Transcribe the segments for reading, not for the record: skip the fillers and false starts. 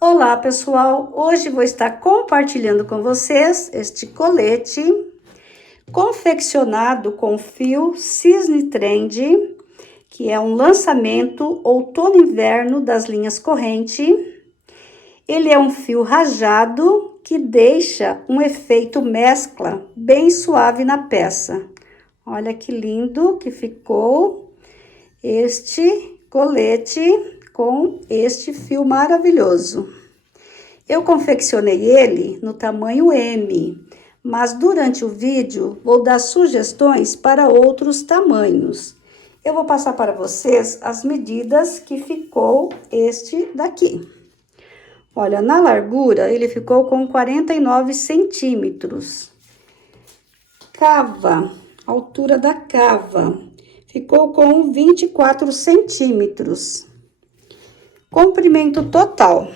Olá, pessoal! Hoje vou estar compartilhando com vocês este colete confeccionado com fio Cisne Trend, que é um lançamento outono-inverno das linhas corrente. Ele é um fio rajado que deixa um efeito mescla bem suave na peça. Olha que lindo que ficou este colete com este fio maravilhoso. Eu confeccionei ele no tamanho M, mas durante o vídeo vou dar sugestões para outros tamanhos. Eu vou passar para vocês as medidas que ficou este daqui. Olha, na largura ele ficou com 49 centímetros. Cava, altura da cava, ficou com 24 centímetros. Comprimento total,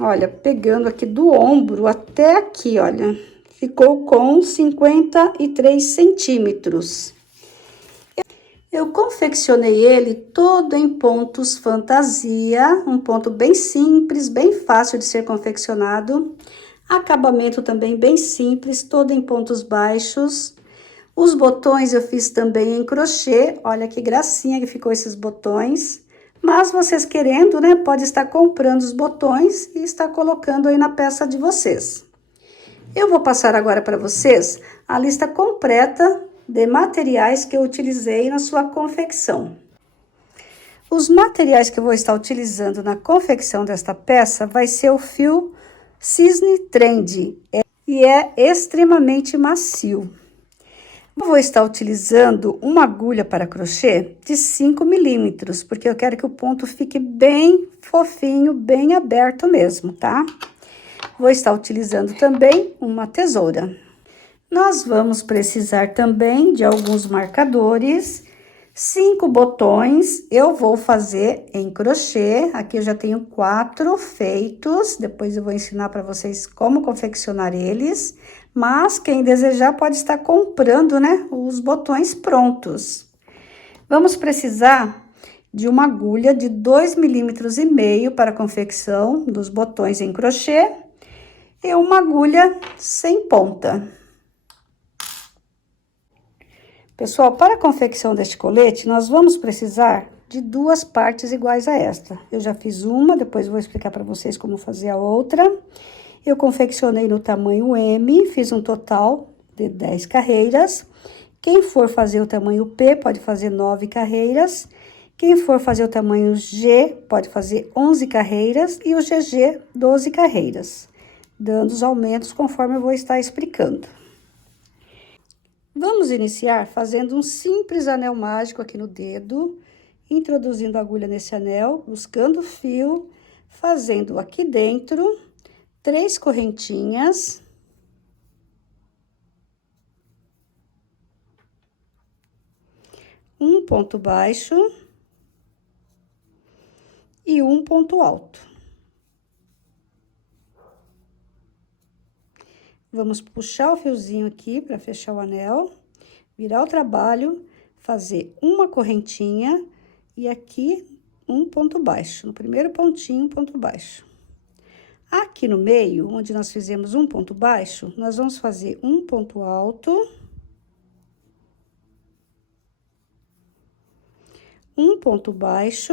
olha, pegando aqui do ombro até aqui, olha, ficou com 53 centímetros. Eu confeccionei ele todo em pontos fantasia, um ponto bem simples, bem fácil de ser confeccionado. Acabamento também bem simples, todo em pontos baixos. Os botões eu fiz também em crochê, olha que gracinha que ficou esses botões. Mas vocês querendo, né, pode estar comprando os botões e estar colocando aí na peça de vocês. Eu vou passar agora para vocês a lista completa de materiais que eu utilizei na sua confecção. Os materiais que eu vou estar utilizando na confecção desta peça vai ser o fio Cisne Trend e é extremamente macio. Eu vou estar utilizando uma agulha para crochê de 5 milímetros, porque eu quero que o ponto fique bem fofinho, bem aberto mesmo, tá? Vou estar utilizando também uma tesoura. Nós vamos precisar também de alguns marcadores, 5 botões, eu vou fazer em crochê, aqui eu já tenho 4 feitos, depois eu vou ensinar para vocês como confeccionar eles. Mas quem desejar pode estar comprando, né, os botões prontos. Vamos precisar de uma agulha de 2,5 milímetros para a confecção dos botões em crochê e uma agulha sem ponta. Pessoal, para a confecção deste colete, nós vamos precisar de 2 partes iguais a esta. Eu já fiz uma, depois vou explicar para vocês como fazer a outra. Eu confeccionei no tamanho M, fiz um total de 10 carreiras. Quem for fazer o tamanho P, pode fazer 9 carreiras. Quem for fazer o tamanho G, pode fazer 11 carreiras. E o GG, 12 carreiras, dando os aumentos conforme eu vou estar explicando. Vamos iniciar fazendo um simples anel mágico aqui no dedo, introduzindo a agulha nesse anel, buscando o fio, fazendo aqui dentro 3 correntinhas. Um ponto baixo e um ponto alto. Vamos puxar o fiozinho aqui para fechar o anel, virar o trabalho, fazer uma correntinha e aqui um ponto baixo, no primeiro pontinho, ponto baixo. Aqui no meio, onde nós fizemos um ponto baixo, nós vamos fazer um ponto alto, um ponto baixo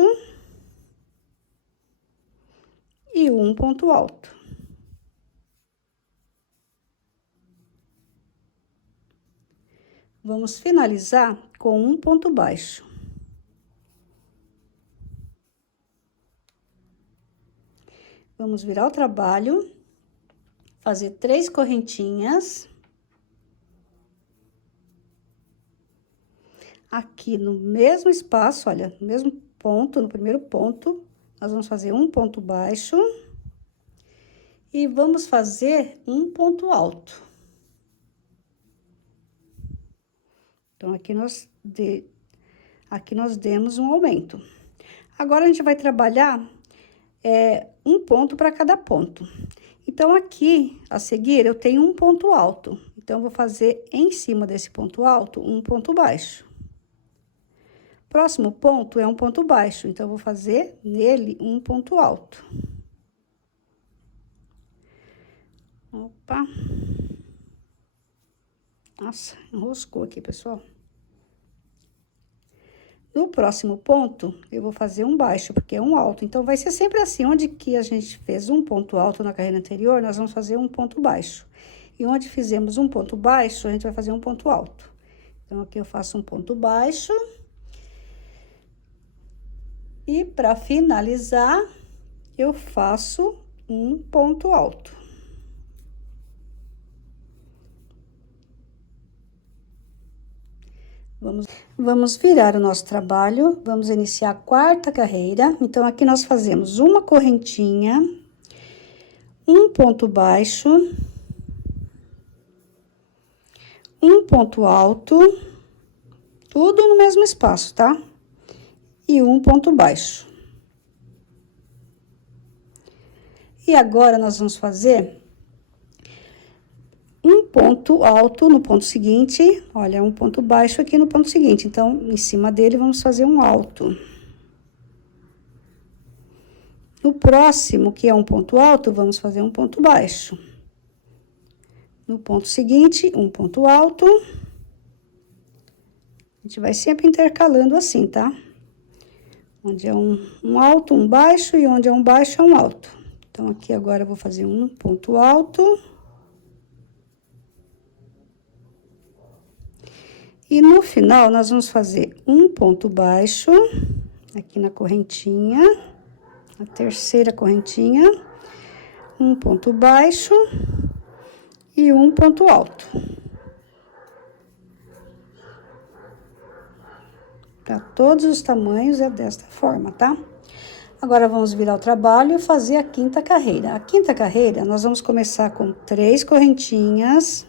e um ponto alto. Vamos finalizar com um ponto baixo. Vamos virar o trabalho, fazer 3 correntinhas. Aqui no mesmo espaço, olha, no mesmo ponto, no primeiro ponto, nós vamos fazer um ponto baixo. E vamos fazer um ponto alto. Então, aqui nós demos um aumento. Agora, a gente vai trabalhar um ponto para cada ponto. Então, aqui, a seguir, eu tenho um ponto alto. Então, vou fazer em cima desse ponto alto, um ponto baixo. Próximo ponto é um ponto baixo, então, vou fazer nele um ponto alto. Opa! Nossa, enroscou aqui, pessoal. No próximo ponto, eu vou fazer um baixo, porque é um alto. Então, vai ser sempre assim, onde que a gente fez um ponto alto na carreira anterior, nós vamos fazer um ponto baixo. E onde fizemos um ponto baixo, a gente vai fazer um ponto alto. Então, aqui eu faço um ponto baixo. E para finalizar, eu faço um ponto alto. Vamos virar o nosso trabalho, vamos iniciar a quarta carreira. Então, aqui nós fazemos uma correntinha, um ponto baixo, um ponto alto, tudo no mesmo espaço, tá? E um ponto baixo. E agora, nós vamos fazer um ponto alto no ponto seguinte, olha, um ponto baixo aqui no ponto seguinte. Então, em cima dele, vamos fazer um alto. No próximo, que é um ponto alto, vamos fazer um ponto baixo. No ponto seguinte, um ponto alto. A gente vai sempre intercalando assim, tá? Onde é um alto, um baixo, e onde é um baixo, é um alto. Então, aqui agora eu vou fazer um ponto alto. E no final, nós vamos fazer um ponto baixo, aqui na correntinha, a terceira correntinha, um ponto baixo e um ponto alto. Para todos os tamanhos é desta forma, tá? Agora, vamos virar o trabalho e fazer a quinta carreira. A quinta carreira, nós vamos começar com 3 correntinhas.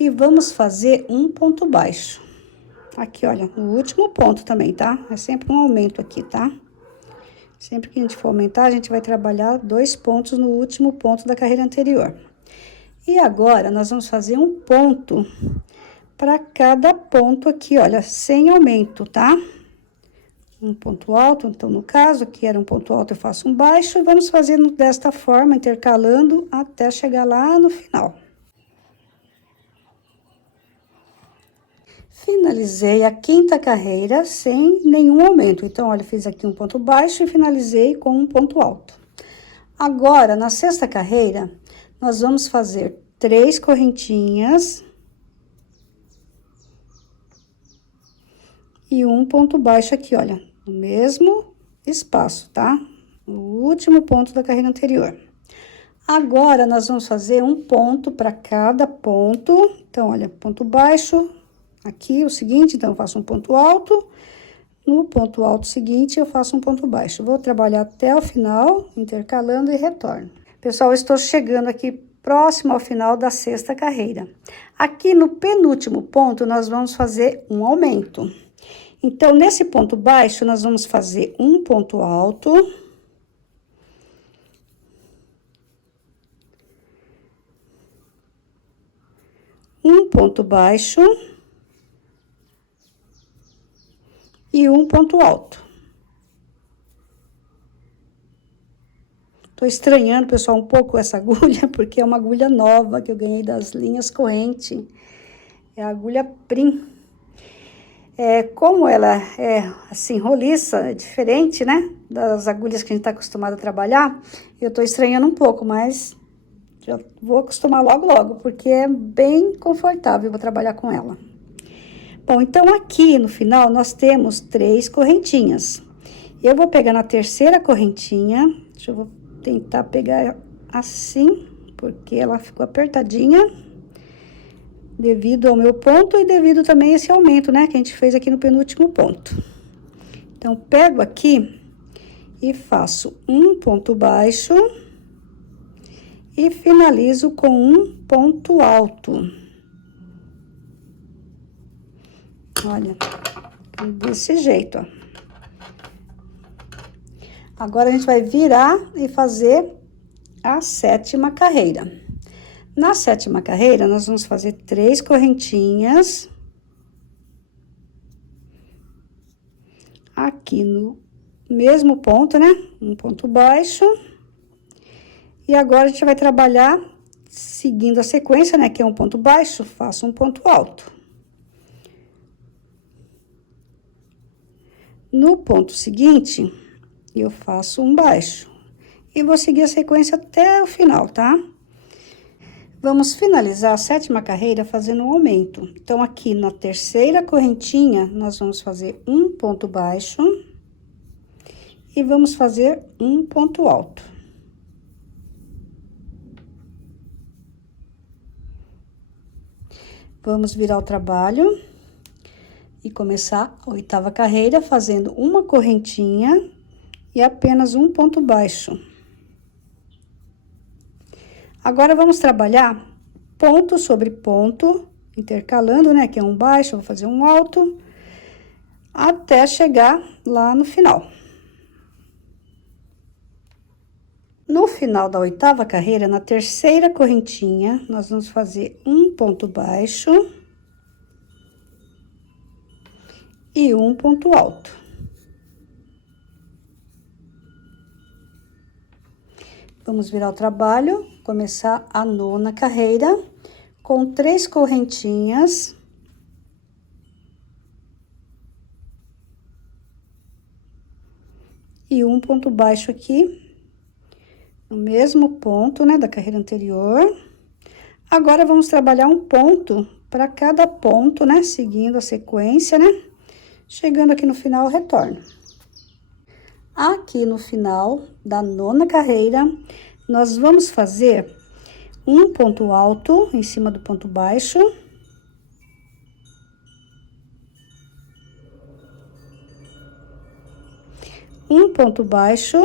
E vamos fazer um ponto baixo. Aqui, olha, no último ponto também, tá? É sempre um aumento aqui, tá? Sempre que a gente for aumentar, a gente vai trabalhar 2 pontos no último ponto da carreira anterior. E agora, nós vamos fazer um ponto para cada ponto aqui, olha, sem aumento, tá? Um ponto alto, então, no caso, aqui era um ponto alto, eu faço um baixo, e vamos fazendo desta forma, intercalando, até chegar lá no final. Finalizei a quinta carreira sem nenhum aumento. Então, olha, fiz aqui um ponto baixo e finalizei com um ponto alto. Agora, na sexta carreira, nós vamos fazer 3 correntinhas e um ponto baixo aqui, olha, no mesmo espaço, tá? No último ponto da carreira anterior. Agora, nós vamos fazer um ponto para cada ponto. Então, olha, ponto baixo, aqui o seguinte, então, eu faço um ponto alto. No ponto alto seguinte, eu faço um ponto baixo. Vou trabalhar até o final, intercalando e retorno. Pessoal, eu estou chegando aqui próximo ao final da sexta carreira. Aqui no penúltimo ponto, nós vamos fazer um aumento. Então, nesse ponto baixo, nós vamos fazer um ponto alto. Um ponto baixo. E um ponto alto. Tô estranhando, pessoal, um pouco essa agulha, porque é uma agulha nova que eu ganhei das linhas corrente. É a agulha Prim. Como ela é assim, roliça, é diferente, né? Das agulhas que a gente tá acostumado a trabalhar, eu tô estranhando um pouco, mas já vou acostumar logo, logo, porque é bem confortável, vou trabalhar com ela. Bom, então, aqui no final, nós temos 3 correntinhas. Eu vou pegar na terceira correntinha, deixa eu tentar pegar assim, porque ela ficou apertadinha, devido ao meu ponto e devido também a esse aumento, né, que a gente fez aqui no penúltimo ponto. Então, pego aqui e faço um ponto baixo e finalizo com um ponto alto. Olha, desse jeito, ó. Agora, a gente vai virar e fazer a 7ª carreira. Na 7ª carreira, nós vamos fazer 3 correntinhas aqui no mesmo ponto, né? Um ponto baixo. E agora, a gente vai trabalhar seguindo a sequência, né? Que é um ponto baixo, faço um ponto alto. No ponto seguinte, eu faço um baixo. E vou seguir a sequência até o final, tá? Vamos finalizar a 7ª carreira fazendo um aumento. Então, aqui na 3ª correntinha, nós vamos fazer um ponto baixo. E vamos fazer um ponto alto. Vamos virar o trabalho e começar a 8ª carreira fazendo uma correntinha e apenas um ponto baixo. Agora, vamos trabalhar ponto sobre ponto, intercalando, né? Que é um baixo, vou fazer um alto, até chegar lá no final. No final da 8ª carreira, na 3ª correntinha, nós vamos fazer um ponto baixo e um ponto alto. Vamos virar o trabalho, começar a 9ª carreira com 3 correntinhas. E um ponto baixo aqui. No mesmo ponto, né, da carreira anterior. Agora, vamos trabalhar um ponto para cada ponto, né, seguindo a sequência, né? Chegando aqui no final, eu retorno. Aqui no final da 9ª carreira, nós vamos fazer um ponto alto em cima do ponto baixo. Um ponto baixo.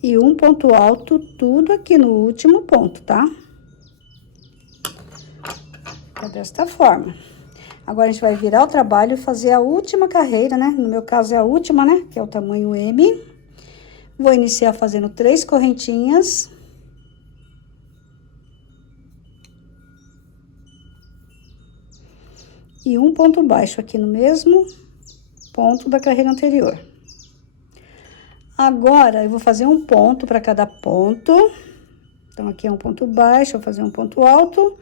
E um ponto alto, tudo aqui no último ponto, tá? É desta forma. Agora, a gente vai virar o trabalho e fazer a última carreira, né? No meu caso, é a última, né? Que é o tamanho M. Vou iniciar fazendo 3 correntinhas. E um ponto baixo aqui no mesmo ponto da carreira anterior. Agora, eu vou fazer um ponto para cada ponto. Então, aqui é um ponto baixo, vou fazer um ponto alto.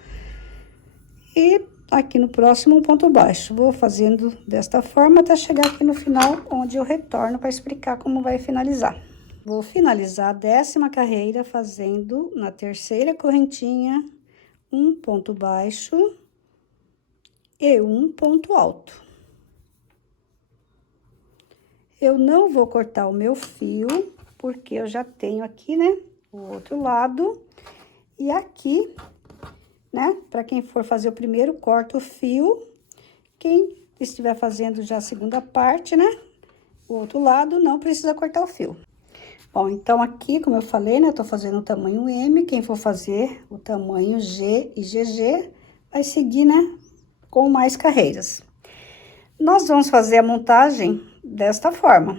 E aqui no próximo, um ponto baixo. Vou fazendo desta forma até chegar aqui no final, onde eu retorno para explicar como vai finalizar. Vou finalizar a 10ª carreira fazendo na 3ª correntinha um ponto baixo e um ponto alto. Eu não vou cortar o meu fio, porque eu já tenho aqui, né, o outro lado. E aqui, né, para quem for fazer o primeiro, corta o fio. Quem estiver fazendo já a segunda parte, né, o outro lado, não precisa cortar o fio. Bom, então aqui, como eu falei, né, eu tô fazendo o tamanho M. Quem for fazer o tamanho G e GG, vai seguir, né, com mais carreiras. Nós vamos fazer a montagem desta forma.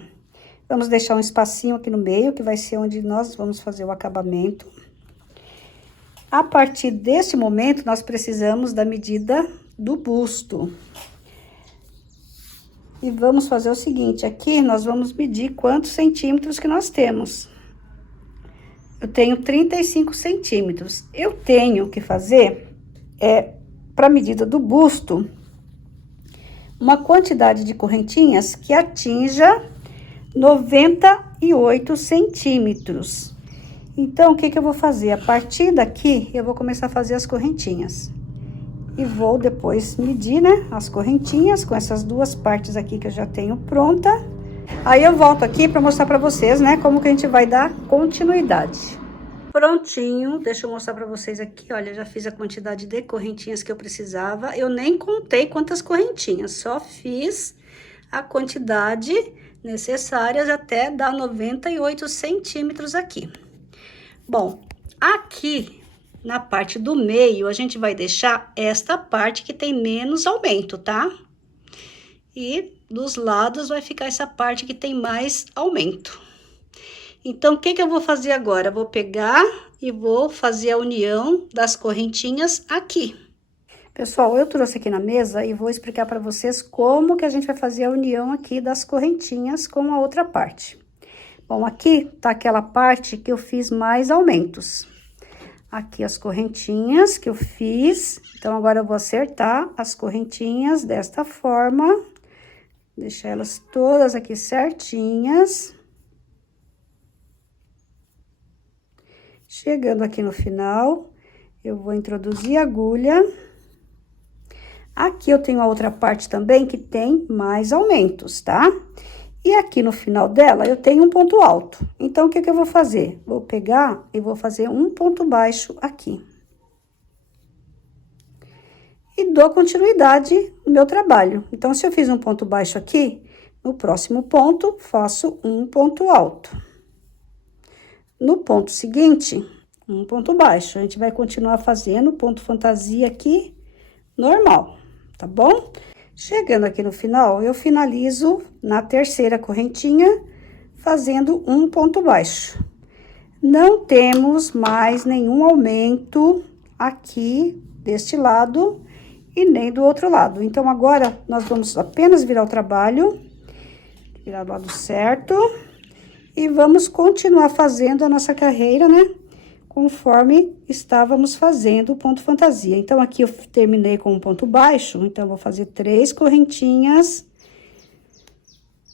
Vamos deixar um espacinho aqui no meio, que vai ser onde nós vamos fazer o acabamento. A partir deste momento, nós precisamos da medida do busto. E vamos fazer o seguinte, aqui nós vamos medir quantos centímetros que nós temos. Eu tenho 35 centímetros. Eu tenho que fazer, para a medida do busto, uma quantidade de correntinhas que atinja 98 centímetros. Então, o que eu vou fazer? A partir daqui, eu vou começar a fazer as correntinhas. E vou depois medir, né, as correntinhas com essas duas partes aqui que eu já tenho pronta. Aí, eu volto aqui para mostrar para vocês, né, como que a gente vai dar continuidade. Prontinho, deixa eu mostrar para vocês aqui, olha, já fiz a quantidade de correntinhas que eu precisava. Eu nem contei quantas correntinhas, só fiz a quantidade necessária até dar 98 centímetros aqui. Bom, aqui na parte do meio, a gente vai deixar esta parte que tem menos aumento, tá? E dos lados vai ficar essa parte que tem mais aumento. Então, o que que eu vou fazer agora? Vou pegar e vou fazer a união das correntinhas aqui. Pessoal, eu trouxe aqui na mesa e vou explicar para vocês como que a gente vai fazer a união aqui das correntinhas com a outra parte. Bom, aqui tá aquela parte que eu fiz mais aumentos. Aqui as correntinhas que eu fiz. Então, agora eu vou acertar as correntinhas desta forma. Deixar elas todas aqui certinhas. Chegando aqui no final, eu vou introduzir a agulha. Aqui eu tenho a outra parte também que tem mais aumentos, tá? E aqui no final dela eu tenho um ponto alto. Então, o que que eu vou fazer? Vou pegar e vou fazer um ponto baixo aqui. E dou continuidade no meu trabalho. Então, se eu fiz um ponto baixo aqui, no próximo ponto, faço um ponto alto. No ponto seguinte, um ponto baixo. A gente vai continuar fazendo ponto fantasia aqui, normal, tá bom? Chegando aqui no final, eu finalizo na terceira correntinha, fazendo um ponto baixo. Não temos mais nenhum aumento aqui deste lado e nem do outro lado. Então, agora, nós vamos apenas virar o trabalho, virar do lado certo, e vamos continuar fazendo a nossa carreira, né? Conforme estávamos fazendo o ponto fantasia. Então, aqui eu terminei com um ponto baixo, então, eu vou fazer 3 correntinhas.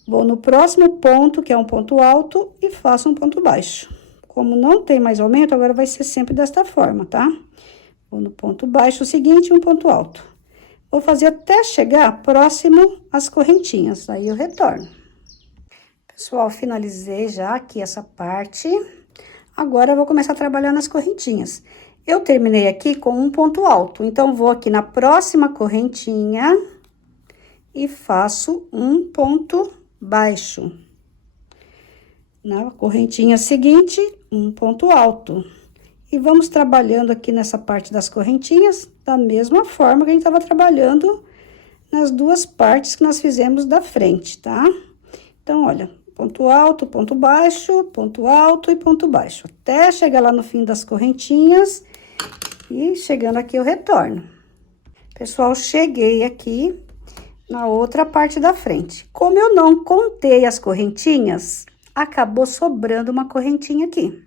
Vou no próximo ponto, que é um ponto alto, e faço um ponto baixo. Como não tem mais aumento, agora vai ser sempre desta forma, tá? Vou no ponto baixo seguinte, um ponto alto. Vou fazer até chegar próximo às correntinhas, aí eu retorno. Pessoal, finalizei já aqui essa parte. Agora, eu vou começar a trabalhar nas correntinhas. Eu terminei aqui com um ponto alto, então, vou aqui na próxima correntinha e faço um ponto baixo. Na correntinha seguinte, um ponto alto. E vamos trabalhando aqui nessa parte das correntinhas, da mesma forma que a gente estava trabalhando nas duas partes que nós fizemos da frente, tá? Então, olha, ponto alto, ponto baixo, ponto alto e ponto baixo. Até chegar lá no fim das correntinhas e chegando aqui eu retorno. Pessoal, cheguei aqui na outra parte da frente. Como eu não contei as correntinhas, acabou sobrando uma correntinha aqui.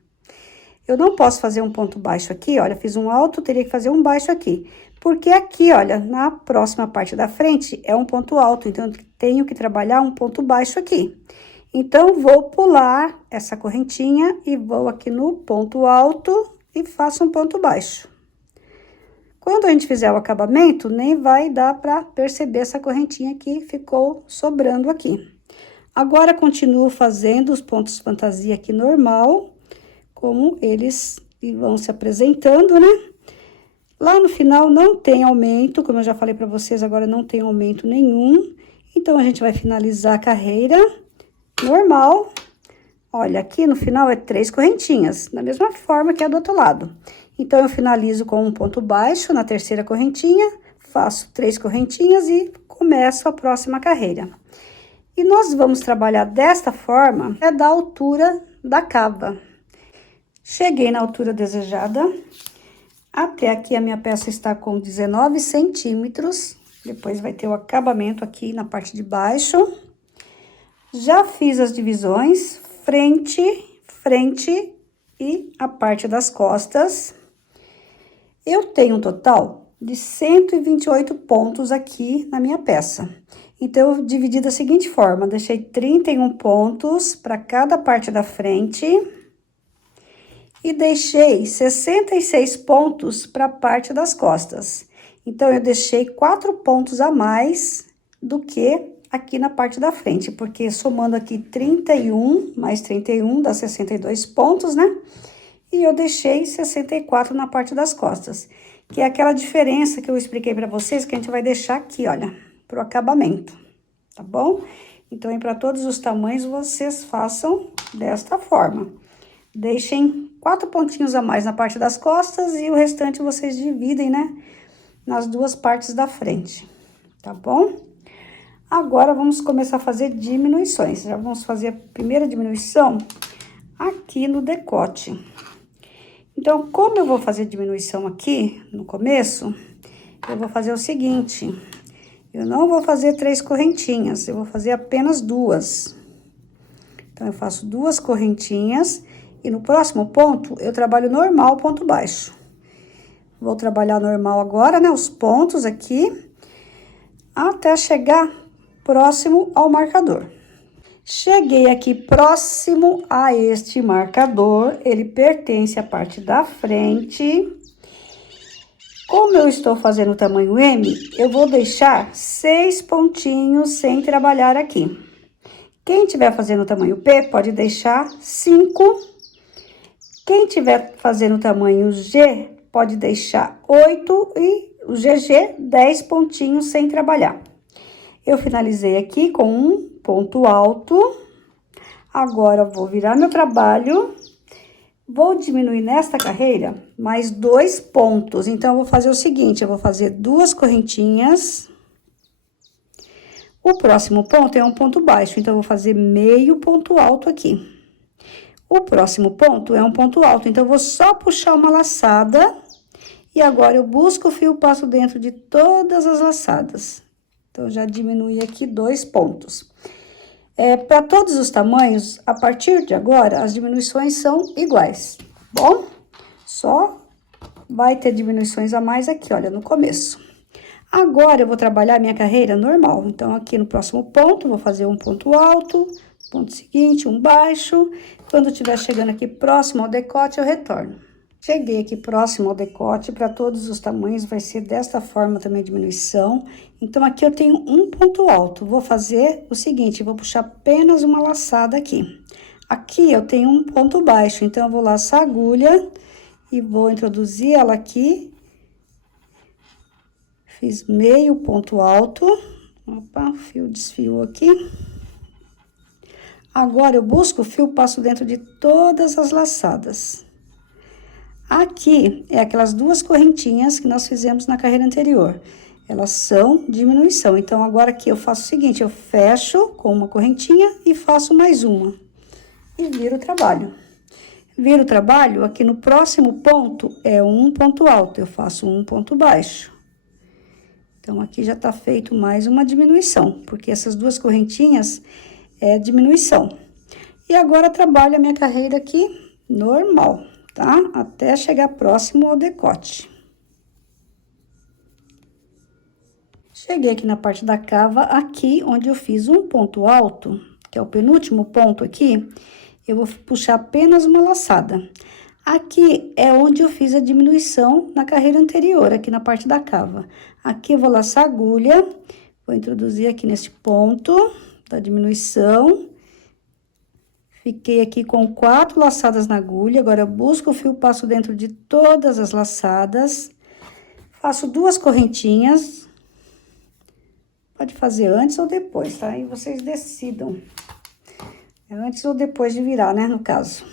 Eu não posso fazer um ponto baixo aqui, olha, fiz um alto, teria que fazer um baixo aqui. Porque aqui, olha, na próxima parte da frente é um ponto alto, então eu tenho que trabalhar um ponto baixo aqui. Então, vou pular essa correntinha e vou aqui no ponto alto e faço um ponto baixo. Quando a gente fizer o acabamento, nem vai dar para perceber essa correntinha que ficou sobrando aqui. Agora, continuo fazendo os pontos fantasia aqui normal, como eles vão se apresentando, né? Lá no final não tem aumento, como eu já falei para vocês, agora não tem aumento nenhum. Então, a gente vai finalizar a carreira normal. Olha, aqui no final é 3 correntinhas, da mesma forma que a do outro lado. Então, eu finalizo com um ponto baixo na terceira correntinha, faço 3 correntinhas e começo a próxima carreira. E nós vamos trabalhar desta forma, até da altura da cava. Cheguei na altura desejada, até aqui a minha peça está com 19 centímetros, depois vai ter o acabamento aqui na parte de baixo. Já fiz as divisões, frente, frente e a parte das costas. Eu tenho um total de 128 pontos aqui na minha peça. Então, eu dividi da seguinte forma, deixei 31 pontos para cada parte da frente e deixei 66 pontos para a parte das costas. Então, eu deixei 4 pontos a mais do que aqui na parte da frente, porque somando aqui 31 mais 31 dá 62 pontos, né? E eu deixei 64 na parte das costas, que é aquela diferença que eu expliquei para vocês, que a gente vai deixar aqui, olha, pro acabamento, tá bom? Então, para todos os tamanhos, vocês façam desta forma. Deixem 4 pontinhos a mais na parte das costas e o restante vocês dividem, né, nas duas partes da frente, tá bom? Agora, vamos começar a fazer diminuições. Já vamos fazer a primeira diminuição aqui no decote. Então, como eu vou fazer diminuição aqui no começo, eu vou fazer o seguinte, eu não vou fazer 3 correntinhas, eu vou fazer apenas 2. Então, eu faço 2 correntinhas e no próximo ponto, eu trabalho normal ponto baixo. Vou trabalhar normal agora, né, os pontos aqui, até chegar próximo ao marcador. Cheguei aqui próximo a este marcador, ele pertence à parte da frente. Como eu estou fazendo o tamanho M, eu vou deixar 6 pontinhos sem trabalhar aqui. Quem tiver fazendo o tamanho P, pode deixar 5. Quem tiver fazendo o tamanho G, pode deixar 8 e o GG 10 pontinhos sem trabalhar. Eu finalizei aqui com um ponto alto. Agora, eu vou virar meu trabalho. Vou diminuir nesta carreira mais 2 pontos. Então, eu vou fazer o seguinte, eu vou fazer 2 correntinhas. O próximo ponto é um ponto baixo, então, eu vou fazer meio ponto alto aqui. O próximo ponto é um ponto alto, então, eu vou só puxar uma laçada. E agora, eu busco o fio, passo dentro de todas as laçadas. Então, já diminui aqui 2 pontos. Para todos os tamanhos, a partir de agora, as diminuições são iguais, tá bom? Só vai ter diminuições a mais aqui, olha, no começo. Agora, eu vou trabalhar minha carreira normal. Então, aqui no próximo ponto, vou fazer um ponto alto, ponto seguinte, um baixo. Quando estiver chegando aqui próximo ao decote, eu retorno. Cheguei aqui próximo ao decote, para todos os tamanhos, vai ser desta forma também a diminuição. Então, aqui eu tenho um ponto alto. Vou fazer o seguinte, vou puxar apenas uma laçada aqui. Aqui eu tenho um ponto baixo, então, eu vou laçar a agulha e vou introduzir ela aqui. Fiz meio ponto alto. Opa, o fio desfiou aqui. Agora, eu busco o fio, passo dentro de todas as laçadas. Aqui, é aquelas 2 correntinhas que nós fizemos na carreira anterior. Elas são diminuição. Então, agora aqui eu faço o seguinte, eu fecho com uma correntinha e faço mais uma. E viro o trabalho. Viro o trabalho, aqui no próximo ponto é um ponto alto, eu faço um ponto baixo. Então, aqui já tá feito mais uma diminuição, porque essas 2 correntinhas é diminuição. E agora, trabalho a minha carreira aqui normal, tá? Até chegar próximo ao decote. Cheguei aqui na parte da cava, aqui onde eu fiz um ponto alto, que é o penúltimo ponto aqui, eu vou puxar apenas uma laçada. Aqui é onde eu fiz a diminuição na carreira anterior, aqui na parte da cava. Aqui eu vou laçar a agulha, vou introduzir aqui nesse ponto da diminuição. Fiquei aqui com 4 laçadas na agulha, agora eu busco o fio, passo dentro de todas as laçadas. Faço 2 correntinhas. Pode fazer antes ou depois, tá? Aí vocês decidam. É antes ou depois de virar, né, no caso.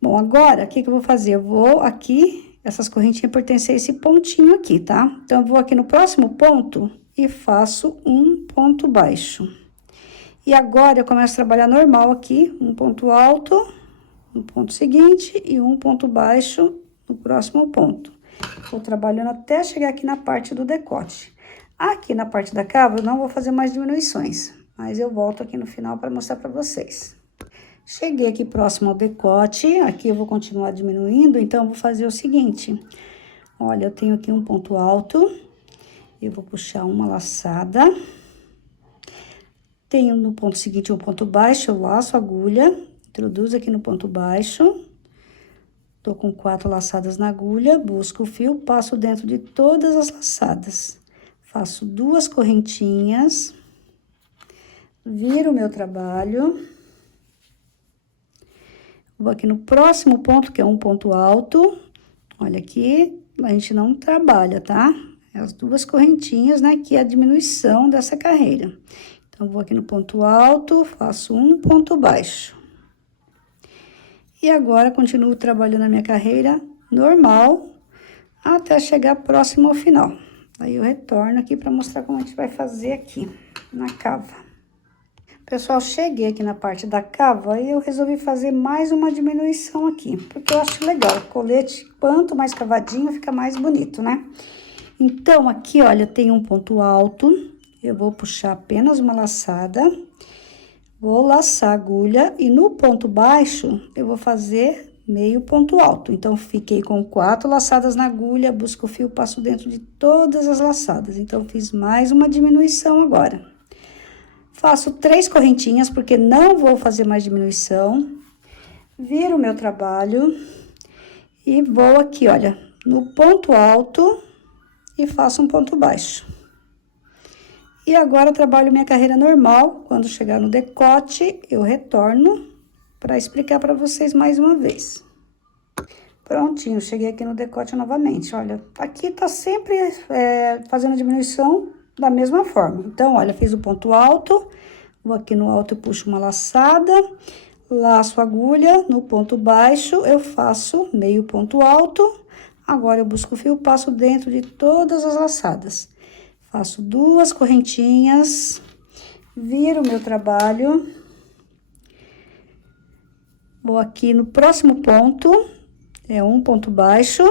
Bom, agora, o que que eu vou fazer? Eu vou aqui, essas correntinhas pertencem a esse pontinho aqui, tá? Então, eu vou aqui no próximo ponto e faço um ponto baixo. E agora, eu começo a trabalhar normal aqui, um ponto alto, um ponto seguinte e um ponto baixo no próximo ponto. Vou trabalhando até chegar aqui na parte do decote. Aqui na parte da cava, eu não vou fazer mais diminuições, mas eu volto aqui no final para mostrar para vocês. Cheguei aqui próximo ao decote, aqui eu vou continuar diminuindo, então, eu vou fazer o seguinte. Olha, eu tenho aqui um ponto alto, eu vou puxar uma laçada. Tenho no ponto seguinte um ponto baixo, eu laço a agulha, introduzo aqui no ponto baixo. Tô com 4 laçadas na agulha, busco o fio, passo dentro de todas as laçadas. Faço 2 correntinhas, viro o meu trabalho. Vou aqui no próximo ponto, que é um ponto alto. Olha aqui, a gente não trabalha, tá? É as 2 correntinhas, né? Que é a diminuição dessa carreira. Então, vou aqui no ponto alto, faço um ponto baixo. E agora, continuo trabalhando a minha carreira normal, até chegar próximo ao final. Aí, eu retorno aqui para mostrar como a gente vai fazer aqui, na cava. Pessoal, cheguei aqui na parte da cava e eu resolvi fazer mais uma diminuição aqui, porque eu acho legal. O colete, quanto mais cavadinho, fica mais bonito, né? Então, aqui, olha, tem um ponto alto. Eu vou puxar apenas uma laçada. Vou laçar a agulha e no ponto baixo, eu vou fazer meio ponto alto. Então, fiquei com 4 laçadas na agulha, busco o fio, passo dentro de todas as laçadas. Então, fiz mais uma diminuição agora. Faço 3 correntinhas, porque não vou fazer mais diminuição. Viro o meu trabalho e vou aqui, olha, no ponto alto e faço um ponto baixo. E agora, eu trabalho minha carreira normal. Quando chegar no decote, eu retorno para explicar para vocês mais uma vez. Prontinho, cheguei aqui no decote novamente. Olha, aqui tá sempre fazendo diminuição da mesma forma. Então, olha, fiz o ponto alto, vou aqui no alto e puxo uma laçada, laço a agulha, no ponto baixo eu faço meio ponto alto. Agora, eu busco o fio, passo dentro de todas as laçadas. Faço 2 correntinhas, viro o meu trabalho. Vou aqui no próximo ponto, é um ponto baixo,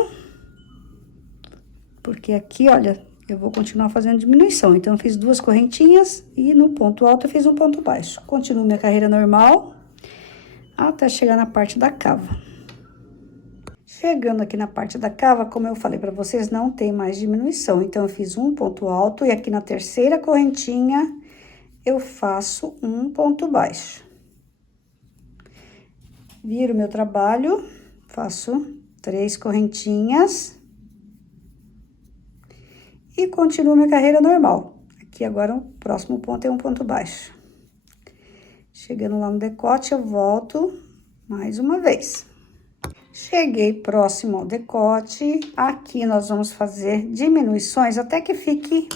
porque aqui, olha, eu vou continuar fazendo diminuição. Então, eu fiz 2 correntinhas e no ponto alto eu fiz um ponto baixo. Continuo minha carreira normal até chegar na parte da cava. Chegando aqui na parte da cava, como eu falei para vocês, não tem mais diminuição. Então, eu fiz um ponto alto e aqui na terceira correntinha eu faço um ponto baixo. Viro meu trabalho, faço 3 correntinhas. E continuo minha carreira normal. Aqui agora o próximo ponto é um ponto baixo. Chegando lá no decote, eu volto mais uma vez. Cheguei próximo ao decote. Aqui nós vamos fazer diminuições até que fique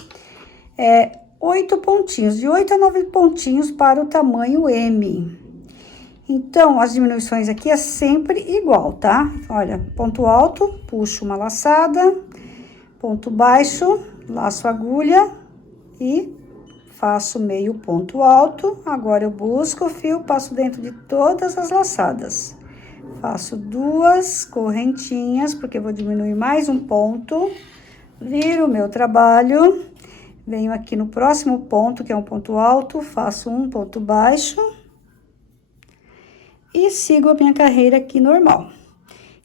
8 pontinhos, de 8 a 9 pontinhos para o tamanho M. Então, as diminuições aqui é sempre igual, tá? Olha, ponto alto, puxo uma laçada. Ponto baixo, laço a agulha e faço meio ponto alto. Agora, eu busco o fio, passo dentro de todas as laçadas. Faço 2 correntinhas, porque eu vou diminuir mais um ponto. Viro o meu trabalho, venho aqui no próximo ponto, que é um ponto alto, faço um ponto baixo. E sigo a minha carreira aqui normal.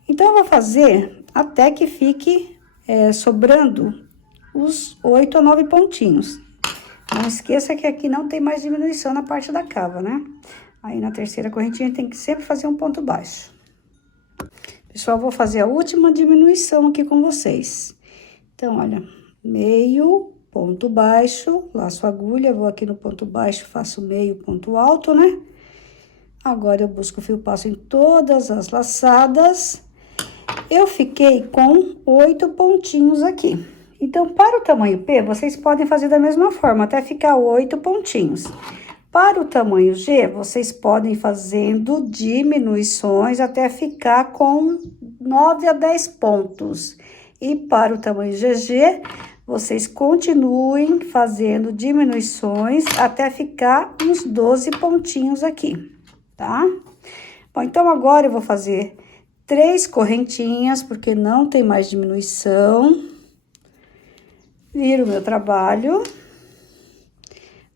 Então, eu vou fazer até que fique sobrando os 8 a 9 pontinhos. Não esqueça que aqui não tem mais diminuição na parte da cava, né? Aí, na terceira correntinha, tem que sempre fazer um ponto baixo. Pessoal, vou fazer a última diminuição aqui com vocês. Então, olha, meio ponto baixo, laço a agulha, vou aqui no ponto baixo, faço meio ponto alto, né? Agora, eu busco o fio, passo em todas as laçadas. Eu fiquei com 8 pontinhos aqui. Então, para o tamanho P, vocês podem fazer da mesma forma, até ficar 8 pontinhos. Para o tamanho G, vocês podem ir fazendo diminuições até ficar com 9 a 10 pontos. E para o tamanho GG, vocês continuem fazendo diminuições até ficar uns 12 pontinhos aqui, tá? Bom, então agora eu vou fazer 3 correntinhas, porque não tem mais diminuição. Viro o meu trabalho.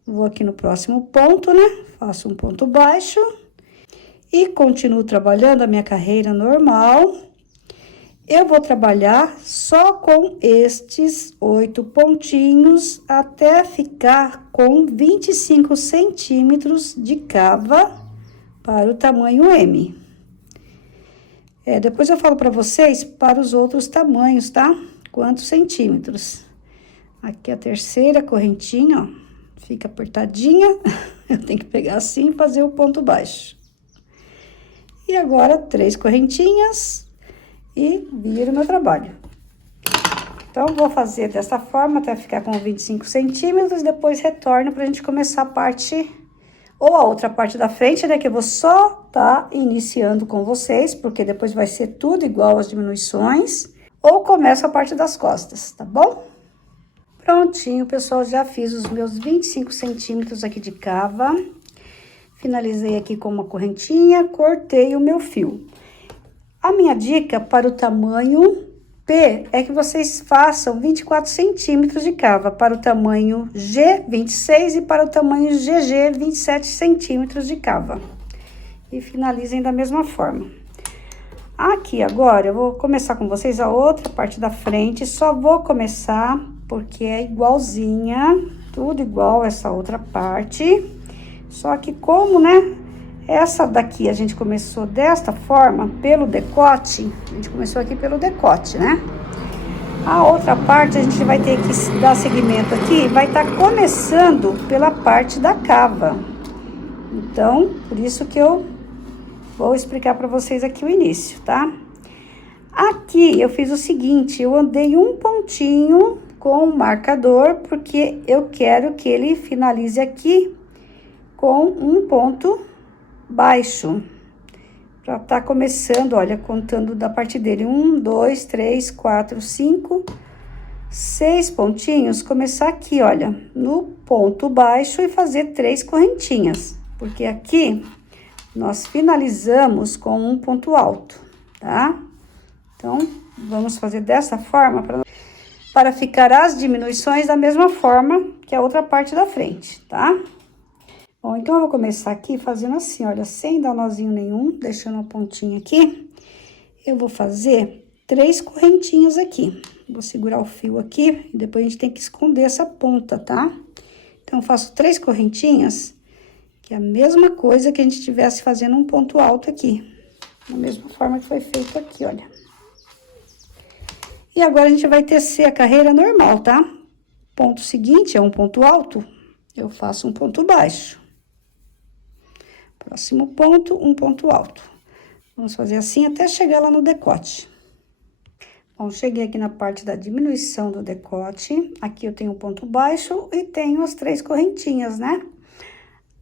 Vou aqui no próximo ponto, né? Faço um ponto baixo. E continuo trabalhando a minha carreira normal. Eu vou trabalhar só com estes 8 pontinhos até ficar com 25 centímetros de cava para o tamanho M. Depois eu falo para vocês para os outros tamanhos, tá? Quantos centímetros. Aqui a terceira correntinha, ó, fica apertadinha. Eu tenho que pegar assim e fazer o ponto baixo. E agora, 3 correntinhas e viro meu trabalho. Então, vou fazer dessa forma até ficar com 25 centímetros, depois retorno pra gente começar a parte, ou a outra parte da frente, né, que eu vou só tá iniciando com vocês, porque depois vai ser tudo igual as diminuições, ou começo a parte das costas, tá bom? Prontinho, pessoal, já fiz os meus 25 centímetros aqui de cava. Finalizei aqui com uma correntinha, cortei o meu fio. A minha dica para o tamanho P é que vocês façam 24 centímetros de cava, para o tamanho G, 26, e para o tamanho GG, 27 centímetros de cava. E finalizem da mesma forma. Aqui agora, eu vou começar com vocês a outra parte da frente, só vou começar porque é igualzinha, tudo igual essa outra parte. Só que como, né, essa daqui a gente começou desta forma, pelo decote, a gente começou aqui pelo decote, né? A outra parte a gente vai ter que dar seguimento aqui, vai estar começando pela parte da cava. Então, por isso que eu vou explicar para vocês aqui o início, tá? Aqui eu fiz o seguinte, eu andei um pontinho com o marcador, porque eu quero que ele finalize aqui com um ponto baixo. Pra tá começando, olha, contando da parte dele, 1, 2, 3, 4, 5, 6 pontinhos, começar aqui, olha, no ponto baixo e fazer 3 correntinhas, porque aqui nós finalizamos com um ponto alto, tá? Então, vamos fazer dessa forma para ficar as diminuições da mesma forma que a outra parte da frente, tá? Bom, então eu vou começar aqui fazendo assim, olha, sem dar nozinho nenhum, deixando a pontinha aqui. Eu vou fazer 3 correntinhas aqui. Vou segurar o fio aqui e depois a gente tem que esconder essa ponta, tá? Então, eu faço 3 correntinhas, que é a mesma coisa que a gente estivesse fazendo um ponto alto aqui. Da mesma forma que foi feito aqui, olha. E agora a gente vai tecer a carreira normal, tá? Ponto seguinte é um ponto alto, eu faço um ponto baixo. Próximo ponto, um ponto alto. Vamos fazer assim até chegar lá no decote. Bom, cheguei aqui na parte da diminuição do decote. Aqui eu tenho um ponto baixo e tenho as 3 correntinhas, né?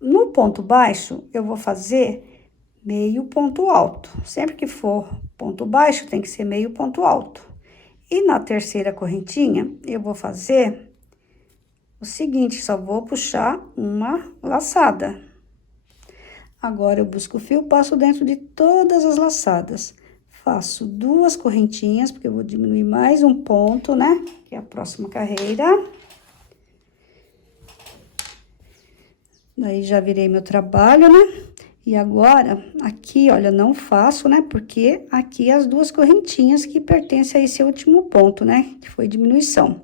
No ponto baixo, eu vou fazer meio ponto alto. Sempre que for ponto baixo, tem que ser meio ponto alto. E na terceira correntinha, eu vou fazer o seguinte, só vou puxar uma laçada. Agora, eu busco o fio, passo dentro de todas as laçadas. Faço 2 correntinhas, porque eu vou diminuir mais um ponto, né? Que é a próxima carreira. Daí, já virei meu trabalho, né? E agora, aqui, olha, não faço, né? Porque aqui as 2 correntinhas que pertencem a esse último ponto, né? Que foi diminuição.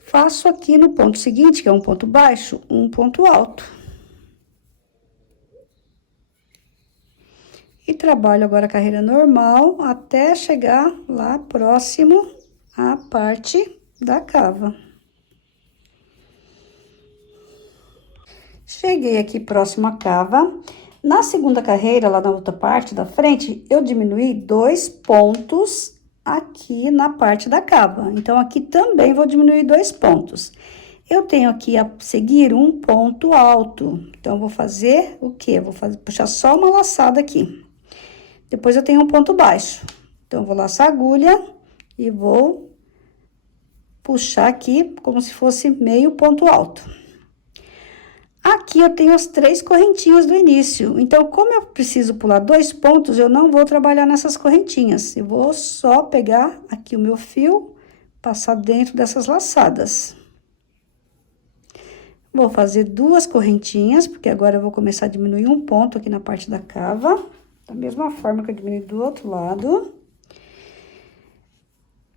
Faço aqui no ponto seguinte, que é um ponto baixo, um ponto alto. E trabalho agora a carreira normal até chegar lá próximo à parte da cava. Cheguei aqui próximo à cava. Na segunda carreira, lá na outra parte da frente, eu diminuí 2 pontos aqui na parte da cava. Então, aqui também vou diminuir 2 pontos. Eu tenho aqui a seguir um ponto alto. Então, eu vou fazer o quê? Vou puxar só uma laçada aqui. Depois, eu tenho um ponto baixo. Então, eu vou laçar a agulha e vou puxar aqui como se fosse meio ponto alto. Aqui eu tenho as 3 correntinhas do início. Então, como eu preciso pular 2 pontos, eu não vou trabalhar nessas correntinhas. Eu vou só pegar aqui o meu fio, passar dentro dessas laçadas. Vou fazer 2 correntinhas, porque agora eu vou começar a diminuir um ponto aqui na parte da cava. Da mesma forma que eu diminui do outro lado.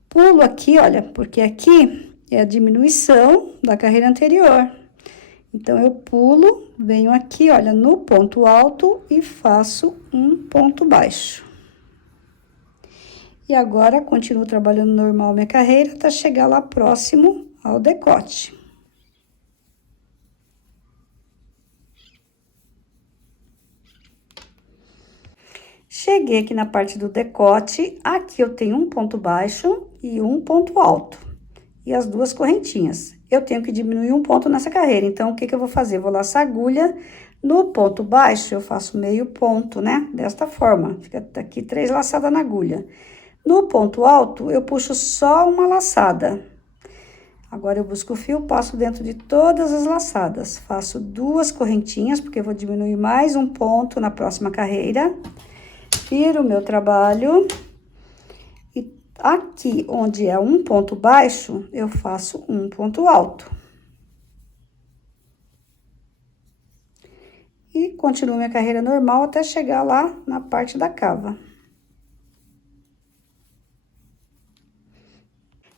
Pulo aqui, olha, porque aqui é a diminuição da carreira anterior. Então, eu pulo, venho aqui, olha, no ponto alto e faço um ponto baixo. E agora, continuo trabalhando normal minha carreira até chegar lá próximo ao decote. Cheguei aqui na parte do decote, aqui eu tenho um ponto baixo e um ponto alto. E as 2 correntinhas. Eu tenho que diminuir um ponto nessa carreira, então, o que que eu vou fazer? Vou laçar a agulha, no ponto baixo, eu faço meio ponto, né? Desta forma, fica aqui 3 laçadas na agulha. No ponto alto, eu puxo só uma laçada. Agora, eu busco o fio, passo dentro de todas as laçadas. Faço 2 correntinhas, porque eu vou diminuir mais um ponto na próxima carreira. Viro o meu trabalho. E aqui, onde é um ponto baixo, eu faço um ponto alto. E continuo minha carreira normal até chegar lá na parte da cava.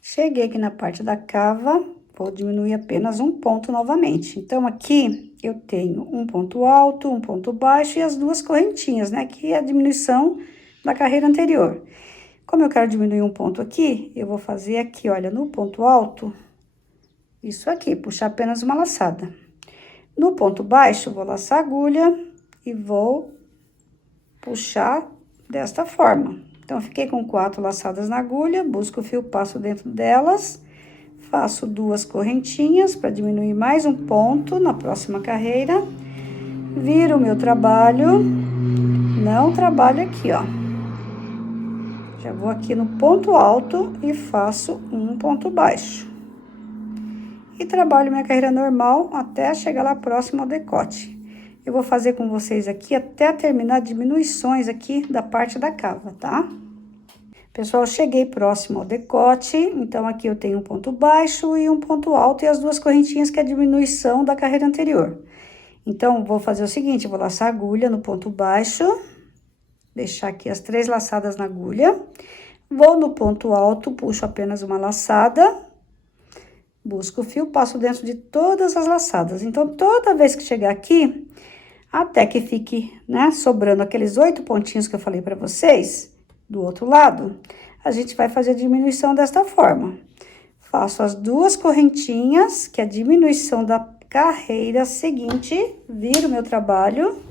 Cheguei aqui na parte da cava, vou diminuir apenas um ponto novamente. Então, aqui eu tenho um ponto alto, um ponto baixo e as 2 correntinhas, né? Que é a diminuição da carreira anterior. Como eu quero diminuir um ponto aqui, eu vou fazer aqui, olha, no ponto alto, isso aqui, puxar apenas uma laçada. No ponto baixo, vou laçar a agulha e vou puxar desta forma. Então, fiquei com 4 laçadas na agulha, busco o fio, passo dentro delas, faço 2 correntinhas para diminuir mais um ponto na próxima carreira, viro o meu trabalho, não trabalho aqui, ó. Já vou aqui no ponto alto e faço um ponto baixo. E trabalho minha carreira normal até chegar lá próximo ao decote. Eu vou fazer com vocês aqui até terminar diminuições aqui da parte da cava, tá? Pessoal, cheguei próximo ao decote, então aqui eu tenho um ponto baixo e um ponto alto e as 2 correntinhas que é a diminuição da carreira anterior. Então, vou fazer o seguinte, vou laçar a agulha no ponto baixo, deixar aqui as 3 laçadas na agulha, vou no ponto alto, puxo apenas uma laçada, busco o fio, passo dentro de todas as laçadas. Então, toda vez que chegar aqui, até que fique, né, sobrando aqueles 8 pontinhos que eu falei pra vocês, do outro lado, a gente vai fazer a diminuição desta forma. Faço as 2 correntinhas, que é a diminuição da carreira seguinte, viro meu trabalho.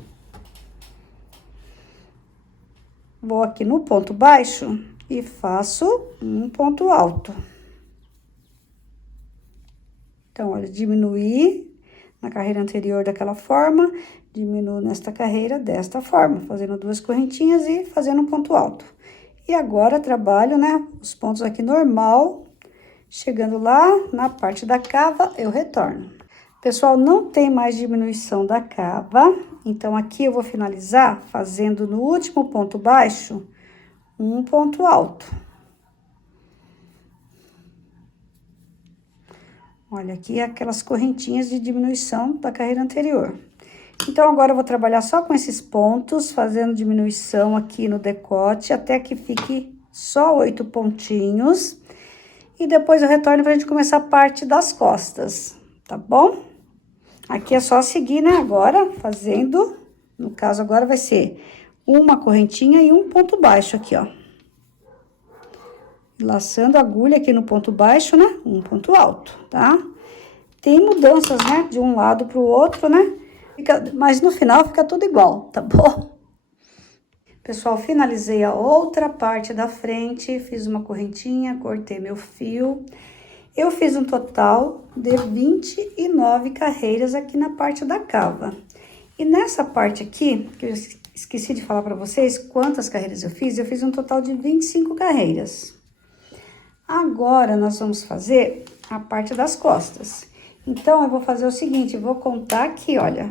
Vou aqui no ponto baixo e faço um ponto alto. Então, olha, diminuí na carreira anterior daquela forma, diminuo nesta carreira desta forma, fazendo 2 correntinhas e fazendo um ponto alto. E agora, trabalho, né, os pontos aqui normal, chegando lá na parte da cava, eu retorno. Pessoal, não tem mais diminuição da cava, então aqui eu vou finalizar fazendo no último ponto baixo, um ponto alto. Olha, aqui aquelas correntinhas de diminuição da carreira anterior. Então, agora eu vou trabalhar só com esses pontos, fazendo diminuição aqui no decote, até que fique só 8 pontinhos. E depois eu retorno pra gente começar a parte das costas, tá bom? Aqui é só seguir, né, agora, fazendo, no caso agora vai ser uma correntinha e um ponto baixo aqui, ó. Laçando a agulha aqui no ponto baixo, né, um ponto alto, tá? Tem mudanças, né, de um lado pro outro, né? Mas no final fica tudo igual, tá bom? Pessoal, finalizei a outra parte da frente, fiz uma correntinha, cortei meu fio. Eu fiz um total de 29 carreiras aqui na parte da cava. E nessa parte aqui, que eu esqueci de falar pra vocês quantas carreiras eu fiz um total de 25 carreiras. Agora, nós vamos fazer a parte das costas. Então, eu vou fazer o seguinte, eu vou contar aqui, olha.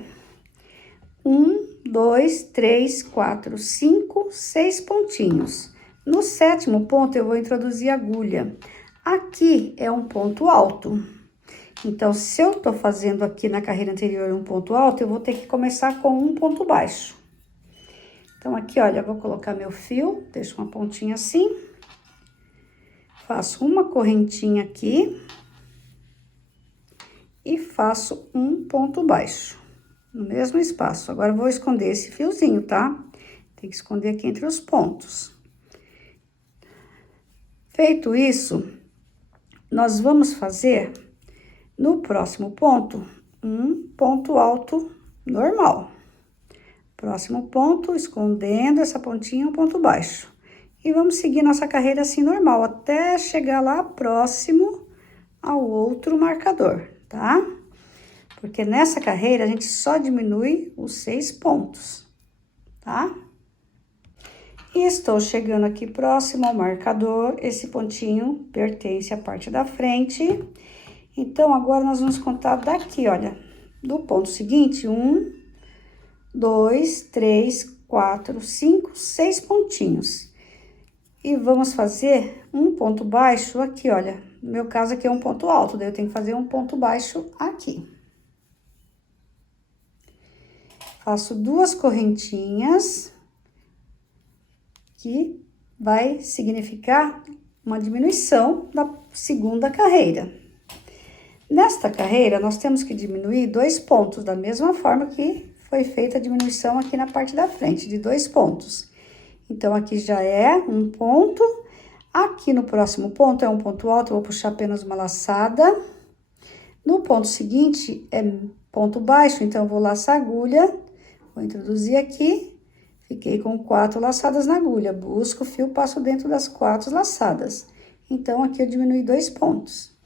1, 2, 3, 4, 5, 6 pontinhos. No 7º ponto, eu vou introduzir a agulha. Aqui é um ponto alto. Então, se eu tô fazendo aqui na carreira anterior um ponto alto, eu vou ter que começar com um ponto baixo. Então, aqui, olha, eu vou colocar meu fio, deixo uma pontinha assim. Faço uma correntinha aqui. E faço um ponto baixo. No mesmo espaço. Agora, eu vou esconder esse fiozinho, tá? Tem que esconder aqui entre os pontos. Feito isso, nós vamos fazer, no próximo ponto, um ponto alto normal. Próximo ponto, escondendo essa pontinha, um ponto baixo. E vamos seguir nossa carreira assim normal, até chegar lá próximo ao outro marcador, tá? Porque nessa carreira, a gente só diminui os 6 pontos, tá? E estou chegando aqui próximo ao marcador, esse pontinho pertence à parte da frente. Então, agora nós vamos contar daqui, olha, do ponto seguinte, 1, 2, 3, 4, 5, 6 pontinhos. E vamos fazer um ponto baixo aqui, olha. No meu caso aqui é um ponto alto, daí eu tenho que fazer um ponto baixo aqui. Faço 2 correntinhas, que vai significar uma diminuição da segunda carreira. Nesta carreira, nós temos que diminuir 2 pontos, da mesma forma que foi feita a diminuição aqui na parte da frente, de 2 pontos. Então, aqui já é um ponto. Aqui no próximo ponto é um ponto alto, eu vou puxar apenas uma laçada. No ponto seguinte é ponto baixo, então eu vou laçar a agulha, vou introduzir aqui, fiquei com 4 laçadas na agulha, busco o fio, passo dentro das 4 laçadas. Então, aqui eu diminui 2 pontos.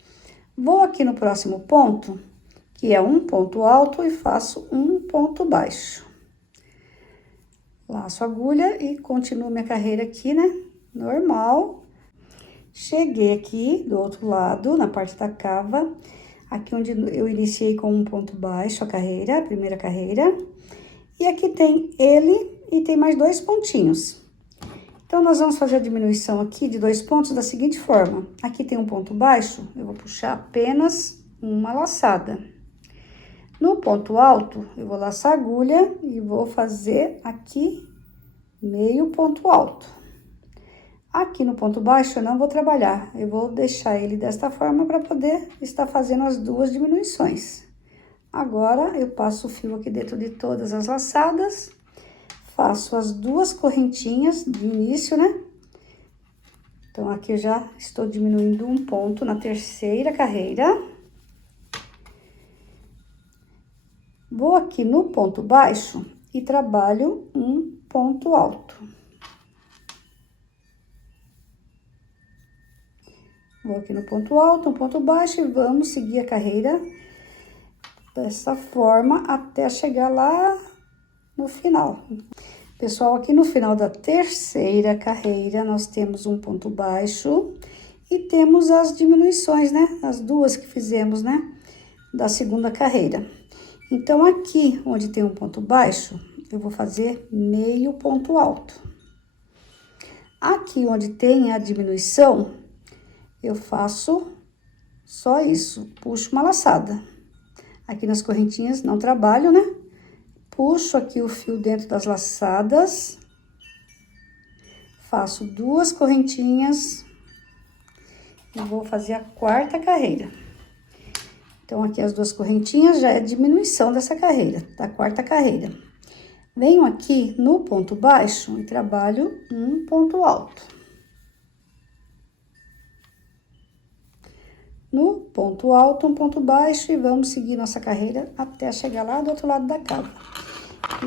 Vou aqui no próximo ponto, que é um ponto alto, e faço um ponto baixo. Laço a agulha e continuo minha carreira aqui, né? Normal. Cheguei aqui do outro lado, na parte da cava, aqui onde eu iniciei com um ponto baixo a carreira, a primeira carreira. E aqui tem ele e tem mais 2 pontinhos. Então, nós vamos fazer a diminuição aqui de 2 pontos da seguinte forma. Aqui tem um ponto baixo, eu vou puxar apenas uma laçada. No ponto alto, eu vou laçar a agulha e vou fazer aqui meio ponto alto. Aqui no ponto baixo eu não vou trabalhar, eu vou deixar ele desta forma para poder estar fazendo as 2 diminuições. Agora, eu passo o fio aqui dentro de todas as laçadas, faço as 2 correntinhas de início, né? Então, aqui eu já estou diminuindo um ponto na terceira carreira. Vou aqui no ponto baixo e trabalho um ponto alto. Vou aqui no ponto alto, um ponto baixo e vamos seguir a carreira dessa forma até chegar lá no final. Pessoal, aqui no final da terceira carreira, nós temos um ponto baixo e temos as diminuições, né? As 2 que fizemos, né? Da segunda carreira. Então, aqui onde tem um ponto baixo, eu vou fazer meio ponto alto. Aqui onde tem a diminuição, eu faço só isso, puxo uma laçada. Aqui nas correntinhas não trabalho, né? Puxo aqui o fio dentro das laçadas, faço 2 correntinhas e vou fazer a 4ª carreira. Então, aqui as 2 correntinhas já é diminuição dessa carreira, da 4ª carreira. Venho aqui no ponto baixo e trabalho um ponto alto. No ponto alto, um ponto baixo e vamos seguir nossa carreira até chegar lá do outro lado da cava.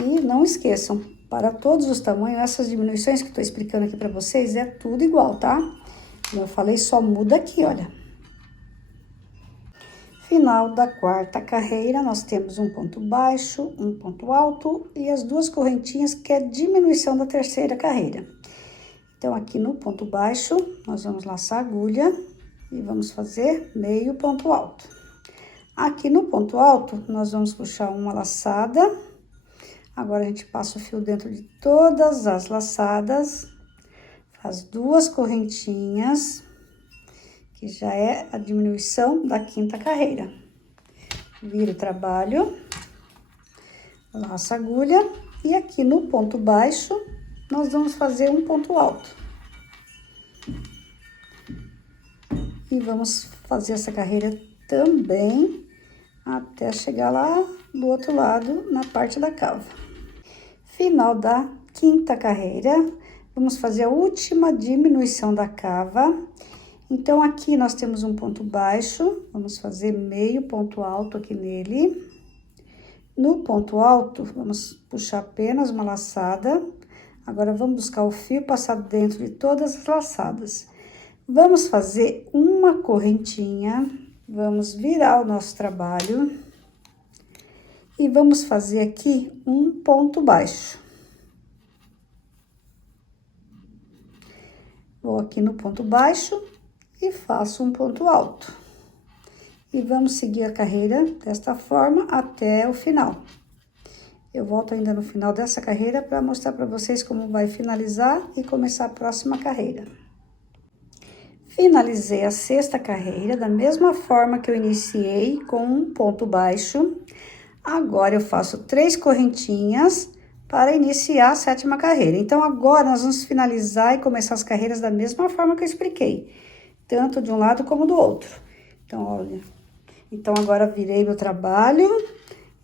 E não esqueçam, para todos os tamanhos, essas diminuições que eu tô explicando aqui pra vocês, é tudo igual, tá? Como eu falei, só muda aqui, olha. Final da 4ª carreira, nós temos um ponto baixo, um ponto alto e as 2 correntinhas, que é diminuição da terceira carreira. Então, aqui no ponto baixo, nós vamos laçar a agulha e vamos fazer meio ponto alto. Aqui no ponto alto, nós vamos puxar uma laçada. Agora, a gente passa o fio dentro de todas as laçadas, faz 2 correntinhas, que já é a diminuição da 5ª carreira. Viro o trabalho, laço a agulha e aqui no ponto baixo, nós vamos fazer um ponto alto. E vamos fazer essa carreira também até chegar lá do outro lado, na parte da cava. Final da 5ª carreira, vamos fazer a última diminuição da cava. Então, aqui nós temos um ponto baixo, vamos fazer meio ponto alto aqui nele. No ponto alto, vamos puxar apenas uma laçada. Agora, vamos buscar o fio, passar dentro de todas as laçadas. Vamos fazer uma correntinha, vamos virar o nosso trabalho e vamos fazer aqui um ponto baixo. Vou aqui no ponto baixo e faço um ponto alto. E vamos seguir a carreira desta forma até o final. Eu volto ainda no final dessa carreira para mostrar para vocês como vai finalizar e começar a próxima carreira. Finalizei a sexta carreira da mesma forma que eu iniciei, com um ponto baixo. Agora eu faço 3 correntinhas para iniciar a sétima carreira. Então, agora nós vamos finalizar e começar as carreiras da mesma forma que eu expliquei, tanto de um lado como do outro. Então, olha, então agora virei meu trabalho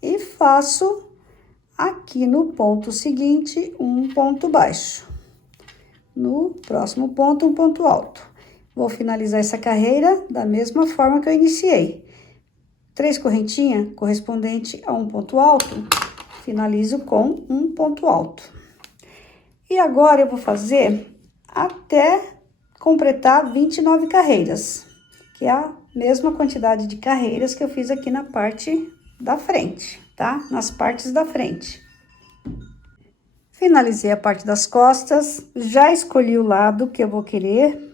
e faço aqui no ponto seguinte um ponto baixo. No próximo ponto, um ponto alto. Vou finalizar essa carreira da mesma forma que eu iniciei. 3 correntinhas correspondente a um ponto alto, finalizo com um ponto alto. E agora eu vou fazer até completar 29 carreiras, que é a mesma quantidade de carreiras que eu fiz aqui na parte da frente, tá? Nas partes da frente. Finalizei a parte das costas, já escolhi o lado que eu vou querer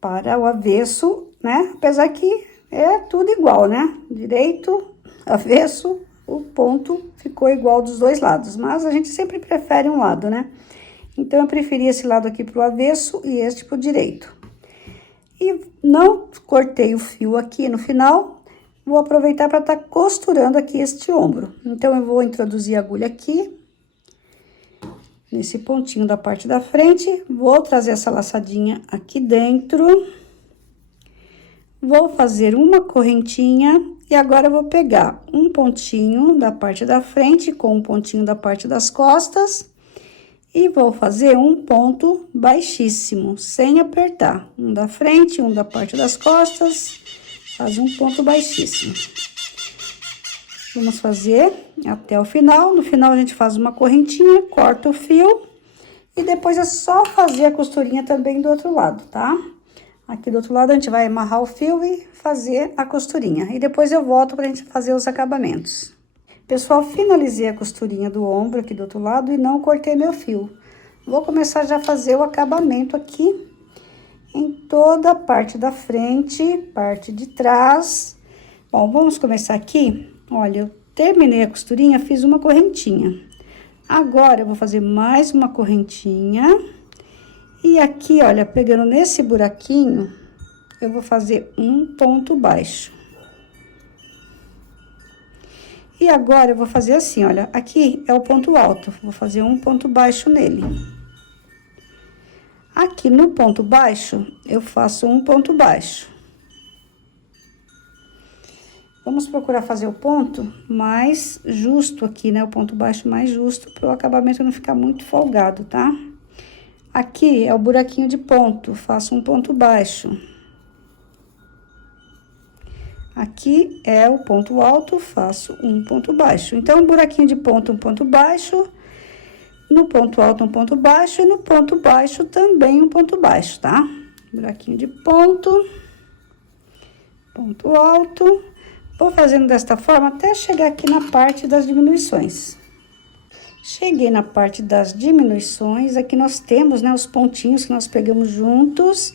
para o avesso, né? Apesar que é tudo igual, né? Direito, avesso, o ponto ficou igual dos dois lados, mas a gente sempre prefere um lado, né? Então, eu preferi esse lado aqui pro avesso e este pro direito. E não cortei o fio aqui no final, vou aproveitar para estar costurando aqui este ombro. Então, eu vou introduzir a agulha aqui, nesse pontinho da parte da frente, vou trazer essa laçadinha aqui dentro, vou fazer uma correntinha e agora eu vou pegar um pontinho da parte da frente com um pontinho da parte das costas e vou fazer um ponto baixíssimo, sem apertar. Um da frente, um da parte das costas, faz um ponto baixíssimo. Vamos fazer até o final. No final, a gente faz uma correntinha, corta o fio. E depois é só fazer a costurinha também do outro lado, tá? Aqui do outro lado, a gente vai amarrar o fio e fazer a costurinha. E depois eu volto pra gente fazer os acabamentos. Pessoal, finalizei a costurinha do ombro aqui do outro lado e não cortei meu fio. Vou começar já a fazer o acabamento aqui em toda a parte da frente, parte de trás. Bom, vamos começar aqui. Olha, eu terminei a costurinha, fiz uma correntinha. Agora, eu vou fazer mais uma correntinha. E aqui, olha, pegando nesse buraquinho, eu vou fazer um ponto baixo. E agora, eu vou fazer assim, olha, aqui é o ponto alto, vou fazer um ponto baixo nele. Aqui no ponto baixo, eu faço um ponto baixo. Vamos procurar fazer o ponto mais justo aqui, né? O ponto baixo mais justo, para o acabamento não ficar muito folgado, tá? Aqui é o buraquinho de ponto, faço um ponto baixo. Aqui é o ponto alto, faço um ponto baixo. Então, um buraquinho de ponto, um ponto baixo. No ponto alto, um ponto baixo. E no ponto baixo, também um ponto baixo, tá? Buraquinho de ponto. Ponto alto. Vou fazendo desta forma até chegar aqui na parte das diminuições. Cheguei na parte das diminuições. Aqui nós temos, né, os pontinhos que nós pegamos juntos.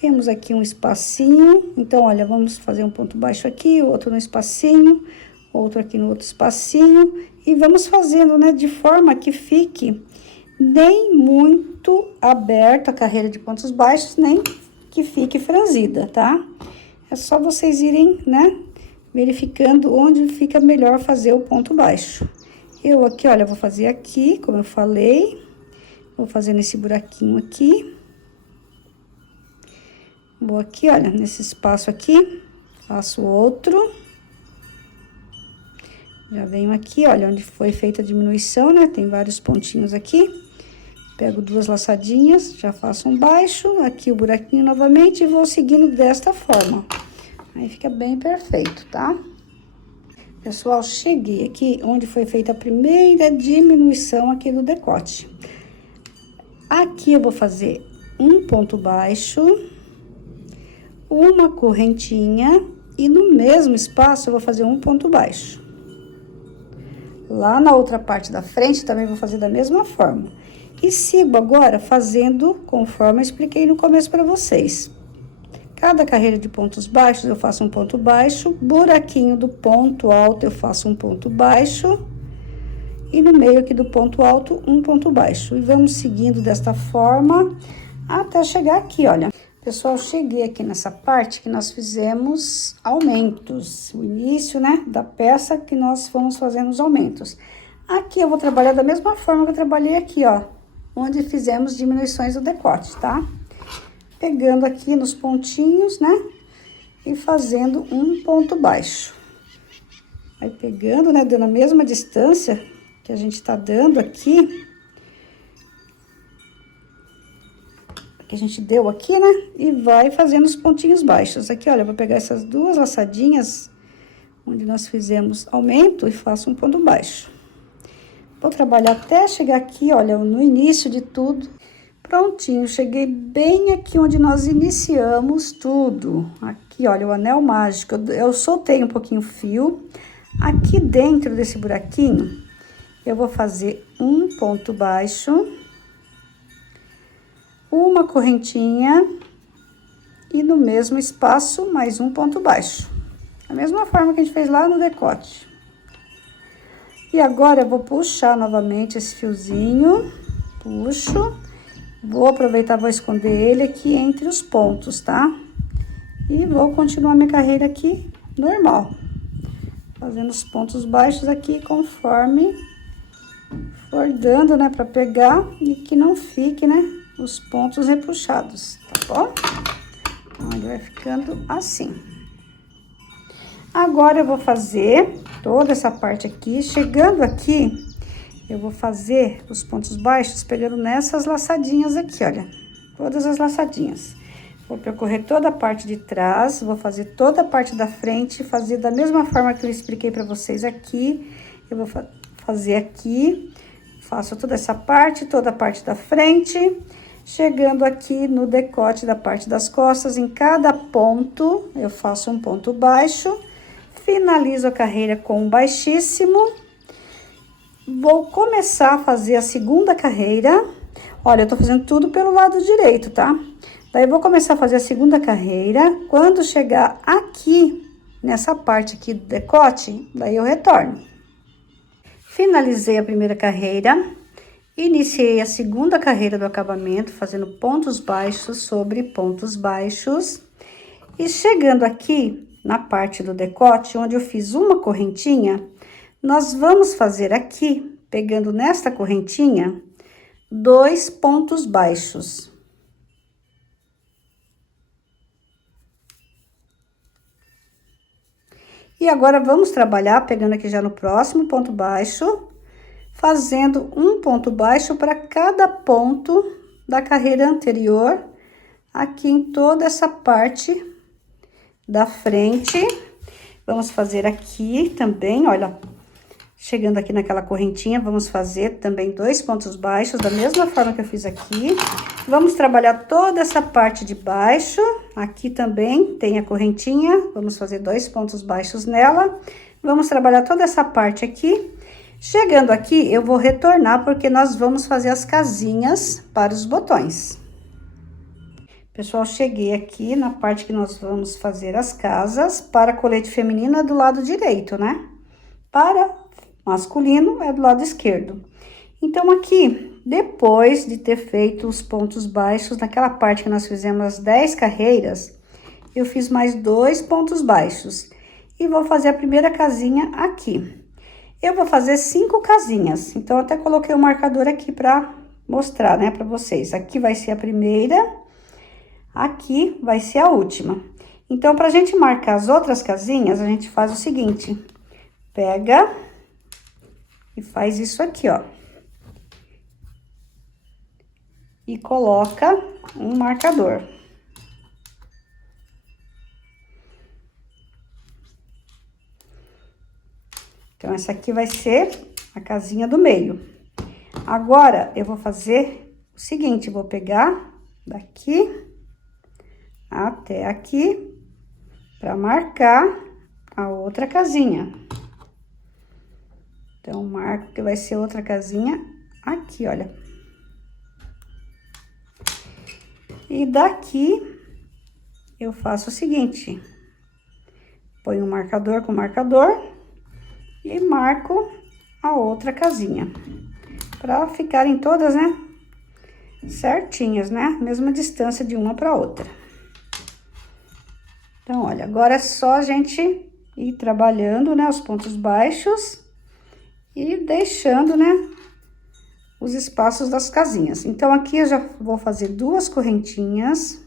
Temos aqui um espacinho, então, olha, vamos fazer um ponto baixo aqui, outro no espacinho, outro aqui no outro espacinho, e vamos fazendo, né, de forma que fique nem muito aberta a carreira de pontos baixos, nem que fique franzida, tá? É só vocês irem, né, verificando onde fica melhor fazer o ponto baixo. Eu aqui, olha, vou fazer aqui, como eu falei, vou fazer nesse buraquinho aqui. Vou aqui, olha, nesse espaço aqui, faço outro. Já venho aqui, olha, onde foi feita a diminuição, né? Tem vários pontinhos aqui. Pego 2 laçadinhas, já faço um baixo, aqui o buraquinho novamente e vou seguindo desta forma. Aí fica bem perfeito, tá? Pessoal, cheguei aqui onde foi feita a primeira diminuição aqui do decote. Aqui eu vou fazer um ponto baixo, uma correntinha e no mesmo espaço eu vou fazer um ponto baixo. Lá na outra parte da frente também vou fazer da mesma forma. E sigo agora fazendo conforme eu expliquei no começo para vocês. cada carreira de pontos baixos eu faço um ponto baixo, buraquinho do ponto alto eu faço um ponto baixo, e no meio aqui do ponto alto, um ponto baixo. E vamos seguindo desta forma até chegar aqui, olha. Pessoal, cheguei aqui nessa parte que nós fizemos aumentos. O início, né, da peça que nós vamos fazendo os aumentos. Aqui eu vou trabalhar da mesma forma que eu trabalhei aqui, ó. Onde fizemos diminuições do decote, tá? Pegando aqui nos pontinhos, né? E fazendo um ponto baixo. Aí pegando, né, dando a mesma distância que a gente tá dando aqui, que a gente deu aqui, né, e vai fazendo os pontinhos baixos. Aqui, olha, eu vou pegar essas duas laçadinhas, onde nós fizemos aumento, e faço um ponto baixo. Vou trabalhar até chegar aqui, olha, no início de tudo. Prontinho, cheguei bem aqui onde nós iniciamos tudo. Aqui, olha, o anel mágico, eu soltei um pouquinho o fio. Aqui dentro desse buraquinho, eu vou fazer um ponto baixo, uma correntinha, e no mesmo espaço, mais um ponto baixo. Da mesma forma que a gente fez lá no decote. E agora, eu vou puxar novamente esse fiozinho, puxo, vou aproveitar, vou esconder ele aqui entre os pontos, tá? E vou continuar minha carreira aqui normal. Fazendo os pontos baixos aqui conforme for dando, né, pra pegar e que não fique, né, os pontos repuxados, tá bom? Então, ele vai ficando assim. Agora, eu vou fazer toda essa parte aqui. Chegando aqui, eu vou fazer os pontos baixos pegando nessas laçadinhas aqui, olha. Todas as laçadinhas. Vou percorrer toda a parte de trás, vou fazer toda a parte da frente, fazer da mesma forma que eu expliquei pra vocês aqui. Eu vou fazer aqui, faço toda essa parte, toda a parte da frente. Chegando aqui no decote da parte das costas, em cada ponto, eu faço um ponto baixo. Finalizo a carreira com um baixíssimo. Vou começar a fazer a segunda carreira. Olha, eu tô fazendo tudo pelo lado direito, tá? Daí, eu vou começar a fazer a segunda carreira. Quando chegar aqui, nessa parte aqui do decote, daí eu retorno. Finalizei a primeira carreira. Iniciei a segunda carreira do acabamento, fazendo pontos baixos sobre pontos baixos. E chegando aqui, na parte do decote, onde eu fiz uma correntinha, nós vamos fazer aqui, pegando nesta correntinha, 2 pontos baixos. E agora, vamos trabalhar, pegando aqui já no próximo ponto baixo, fazendo um ponto baixo para cada ponto da carreira anterior, aqui em toda essa parte da frente. Vamos fazer aqui também, olha, chegando aqui naquela correntinha, vamos fazer também 2 pontos baixos, da mesma forma que eu fiz aqui. Vamos trabalhar toda essa parte de baixo, aqui também tem a correntinha, vamos fazer 2 pontos baixos nela. Vamos trabalhar toda essa parte aqui. Chegando aqui, eu vou retornar, porque nós vamos fazer as casinhas para os botões. Pessoal, cheguei aqui na parte que nós vamos fazer as casas. Para colete feminino é do lado direito, né? Para masculino é do lado esquerdo. Então, aqui, depois de ter feito os pontos baixos, naquela parte que nós fizemos as 10 carreiras, eu fiz mais 2 pontos baixos. E vou fazer a primeira casinha aqui. Eu vou fazer 5 casinhas, então, eu até coloquei o marcador aqui pra mostrar, né, pra vocês. Aqui vai ser a primeira, aqui vai ser a última. Então, pra gente marcar as outras casinhas, a gente faz o seguinte: pega e faz isso aqui, ó. E coloca um marcador. Então, essa aqui vai ser a casinha do meio. Agora, eu vou fazer o seguinte, vou pegar daqui até aqui, para marcar a outra casinha. Então, marco que vai ser outra casinha aqui, olha. E daqui, eu faço o seguinte, ponho um marcador com marcador e marco a outra casinha, para ficarem todas, né, certinhas, né, mesma distância de uma para outra. Então, olha, agora é só a gente ir trabalhando, né, os pontos baixos e deixando, né, os espaços das casinhas. Então, aqui eu já vou fazer 2 correntinhas.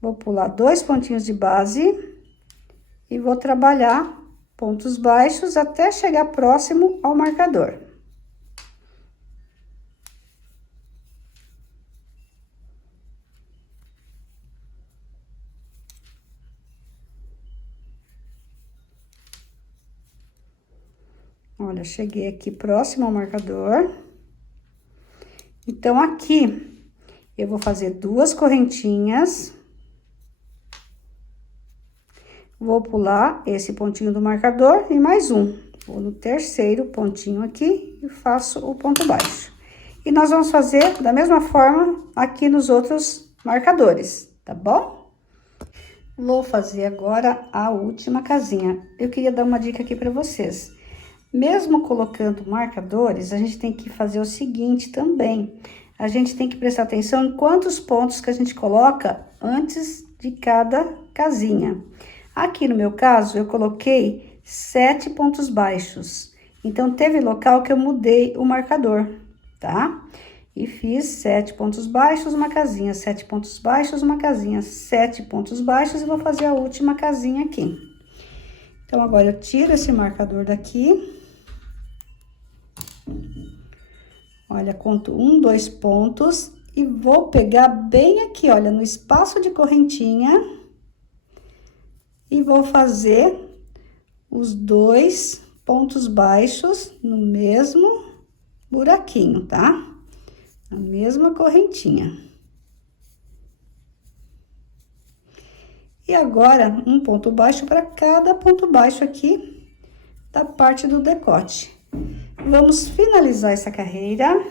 Vou pular 2 pontinhos de base e vou trabalhar pontos baixos até chegar próximo ao marcador. Olha, cheguei aqui próximo ao marcador. Então, aqui, eu vou fazer 2 correntinhas. Vou pular esse pontinho do marcador e mais um. Vou no terceiro pontinho aqui e faço o ponto baixo. E nós vamos fazer da mesma forma aqui nos outros marcadores, tá bom? Vou fazer agora a última casinha. Eu queria dar uma dica aqui para vocês. Mesmo colocando marcadores, a gente tem que fazer o seguinte também. A gente tem que prestar atenção em quantos pontos que a gente coloca antes de cada casinha. Aqui no meu caso, eu coloquei 7 pontos baixos. Então, teve local que eu mudei o marcador, tá? E fiz 7 pontos baixos, uma casinha, 7 pontos baixos, uma casinha, 7 pontos baixos e vou fazer a última casinha aqui. Então, agora eu tiro esse marcador daqui. Olha, conto 1, 2 pontos e vou pegar bem aqui, olha, no espaço de correntinha e vou fazer os 2 pontos baixos no mesmo buraquinho, tá? Na mesma correntinha. E agora, um ponto baixo para cada ponto baixo aqui da parte do decote. Vamos finalizar essa carreira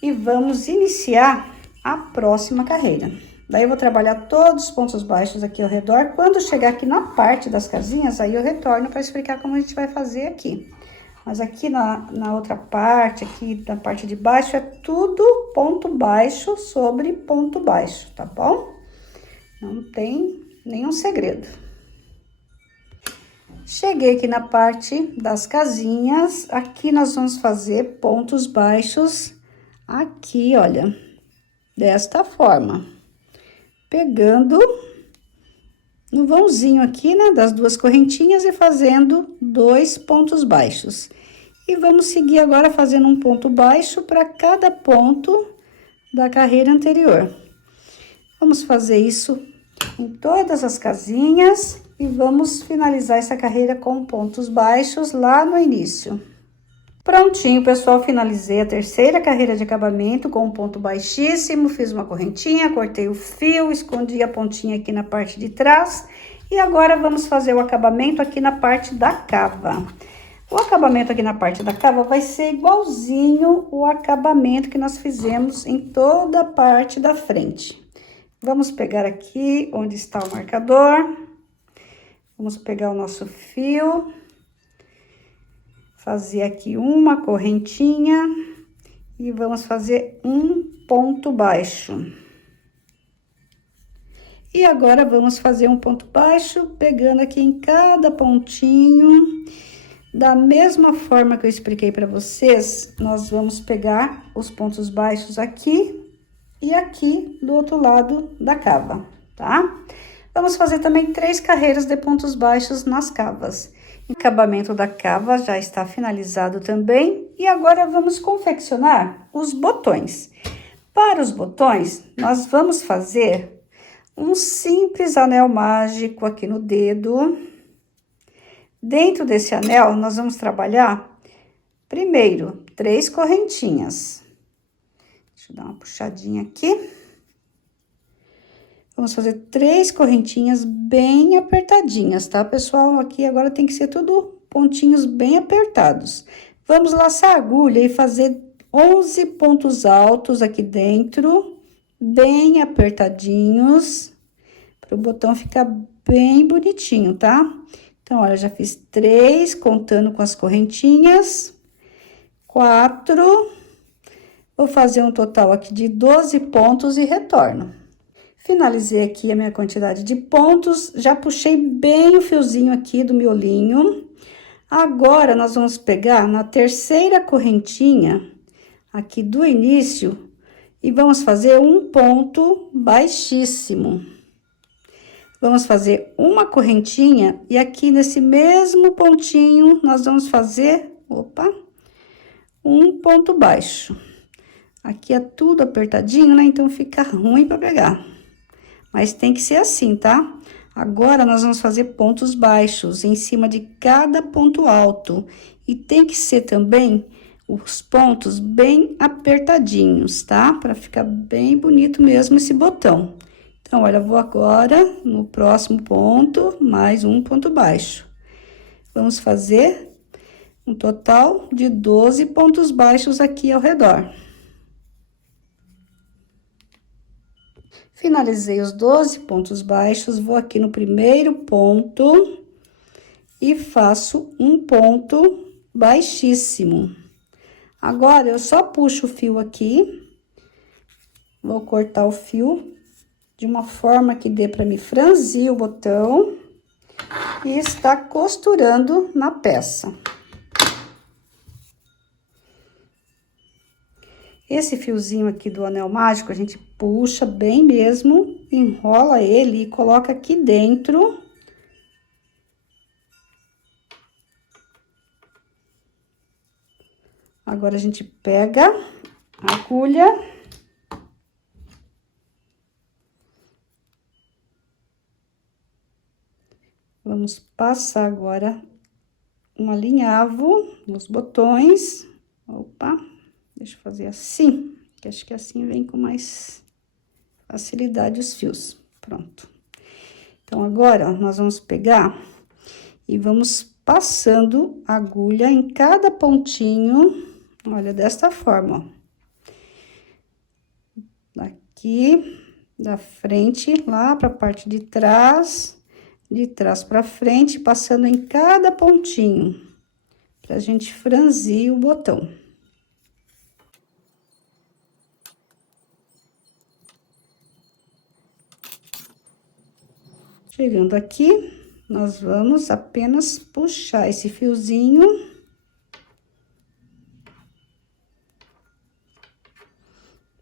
e vamos iniciar a próxima carreira. Daí, eu vou trabalhar todos os pontos baixos aqui ao redor. Quando chegar aqui na parte das casinhas, aí eu retorno para explicar como a gente vai fazer aqui. Mas aqui na outra parte, aqui na parte de baixo, é tudo ponto baixo sobre ponto baixo, tá bom? Não tem nenhum segredo. Cheguei aqui na parte das casinhas, aqui nós vamos fazer pontos baixos aqui, olha, desta forma. Pegando no vãozinho aqui, né, das 2 correntinhas e fazendo 2 pontos baixos. E vamos seguir agora fazendo um ponto baixo para cada ponto da carreira anterior. Vamos fazer isso em todas as casinhas e vamos finalizar essa carreira com pontos baixos lá no início. Prontinho, pessoal, finalizei a terceira carreira de acabamento com um ponto baixíssimo, fiz uma correntinha, cortei o fio, escondi a pontinha aqui na parte de trás e agora vamos fazer o acabamento aqui na parte da cava. O acabamento aqui na parte da cava vai ser igualzinho o acabamento que nós fizemos em toda a parte da frente. Vamos pegar aqui onde está o marcador, vamos pegar o nosso fio, fazer aqui uma correntinha e vamos fazer um ponto baixo. E agora, vamos fazer um ponto baixo, pegando aqui em cada pontinho. Da mesma forma que eu expliquei para vocês, nós vamos pegar os pontos baixos aqui e aqui do outro lado da cava, tá? Vamos fazer também 3 carreiras de pontos baixos nas cavas. O acabamento da cava já está finalizado também. E agora, vamos confeccionar os botões. Para os botões, nós vamos fazer um simples anel mágico aqui no dedo. Dentro desse anel, nós vamos trabalhar, primeiro, 3 correntinhas. Deixa eu dar uma puxadinha aqui. Vamos fazer 3 correntinhas bem apertadinhas, tá, pessoal? Aqui agora tem que ser tudo pontinhos bem apertados. Vamos laçar a agulha e fazer 11 pontos altos aqui dentro bem apertadinhos, para o botão ficar bem bonitinho, tá? Então, olha, já fiz 3, contando com as correntinhas, 4, vou fazer um total aqui de 12 pontos e retorno. Finalizei aqui a minha quantidade de pontos, já puxei bem o fiozinho aqui do miolinho. Agora, nós vamos pegar na terceira correntinha aqui do início e vamos fazer um ponto baixíssimo. Vamos fazer uma correntinha e aqui nesse mesmo pontinho nós vamos fazer, opa, um ponto baixo. Aqui é tudo apertadinho, né? Então fica ruim para pegar. Mas tem que ser assim, tá? Agora nós vamos fazer pontos baixos em cima de cada ponto alto. E tem que ser também os pontos bem apertadinhos, tá? Para ficar bem bonito mesmo esse botão. Então, olha, vou agora no próximo ponto, mais um ponto baixo. Vamos fazer um total de 12 pontos baixos aqui ao redor. Finalizei os 12 pontos baixos, vou aqui no primeiro ponto e faço um ponto baixíssimo. Agora, eu só puxo o fio aqui, vou cortar o fio de uma forma que dê para me franzir o botão e estar costurando na peça. Esse fiozinho aqui do anel mágico, a gente puxa bem mesmo, enrola ele e coloca aqui dentro. Agora, a gente pega a agulha. Vamos passar agora um alinhavo nos botões. Opa, deixa eu fazer assim, que acho que assim vem com mais facilidade os fios. Pronto. Então, agora, nós vamos pegar e vamos passando a agulha em cada pontinho, olha, desta forma, ó. Daqui, da frente, lá pra parte de trás pra frente, passando em cada pontinho, pra gente franzir o botão. Chegando aqui, nós vamos apenas puxar esse fiozinho.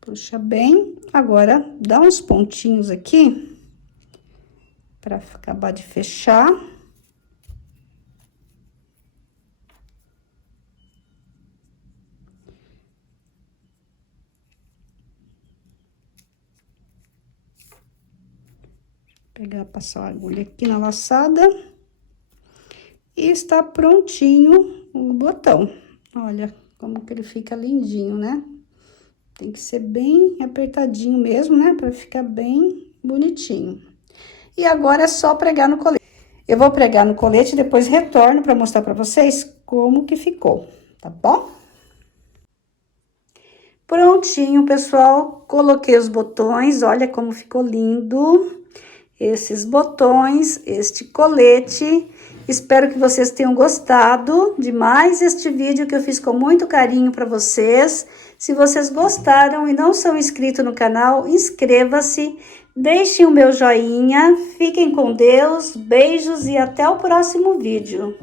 Puxa bem. Agora, dá uns pontinhos aqui para acabar de fechar. Pegar, passar a agulha aqui na laçada. E está prontinho o botão. Olha como que ele fica lindinho, né? Tem que ser bem apertadinho mesmo, né? Para ficar bem bonitinho. E agora é só pregar no colete. Eu vou pregar no colete e depois retorno para mostrar para vocês como que ficou, tá bom? Prontinho, pessoal. Coloquei os botões, olha como ficou lindo. Esses botões, este colete. Espero que vocês tenham gostado de mais este vídeo que eu fiz com muito carinho para vocês. Se vocês gostaram e não são inscritos no canal, inscreva-se, deixem o meu joinha, fiquem com Deus, beijos e até o próximo vídeo.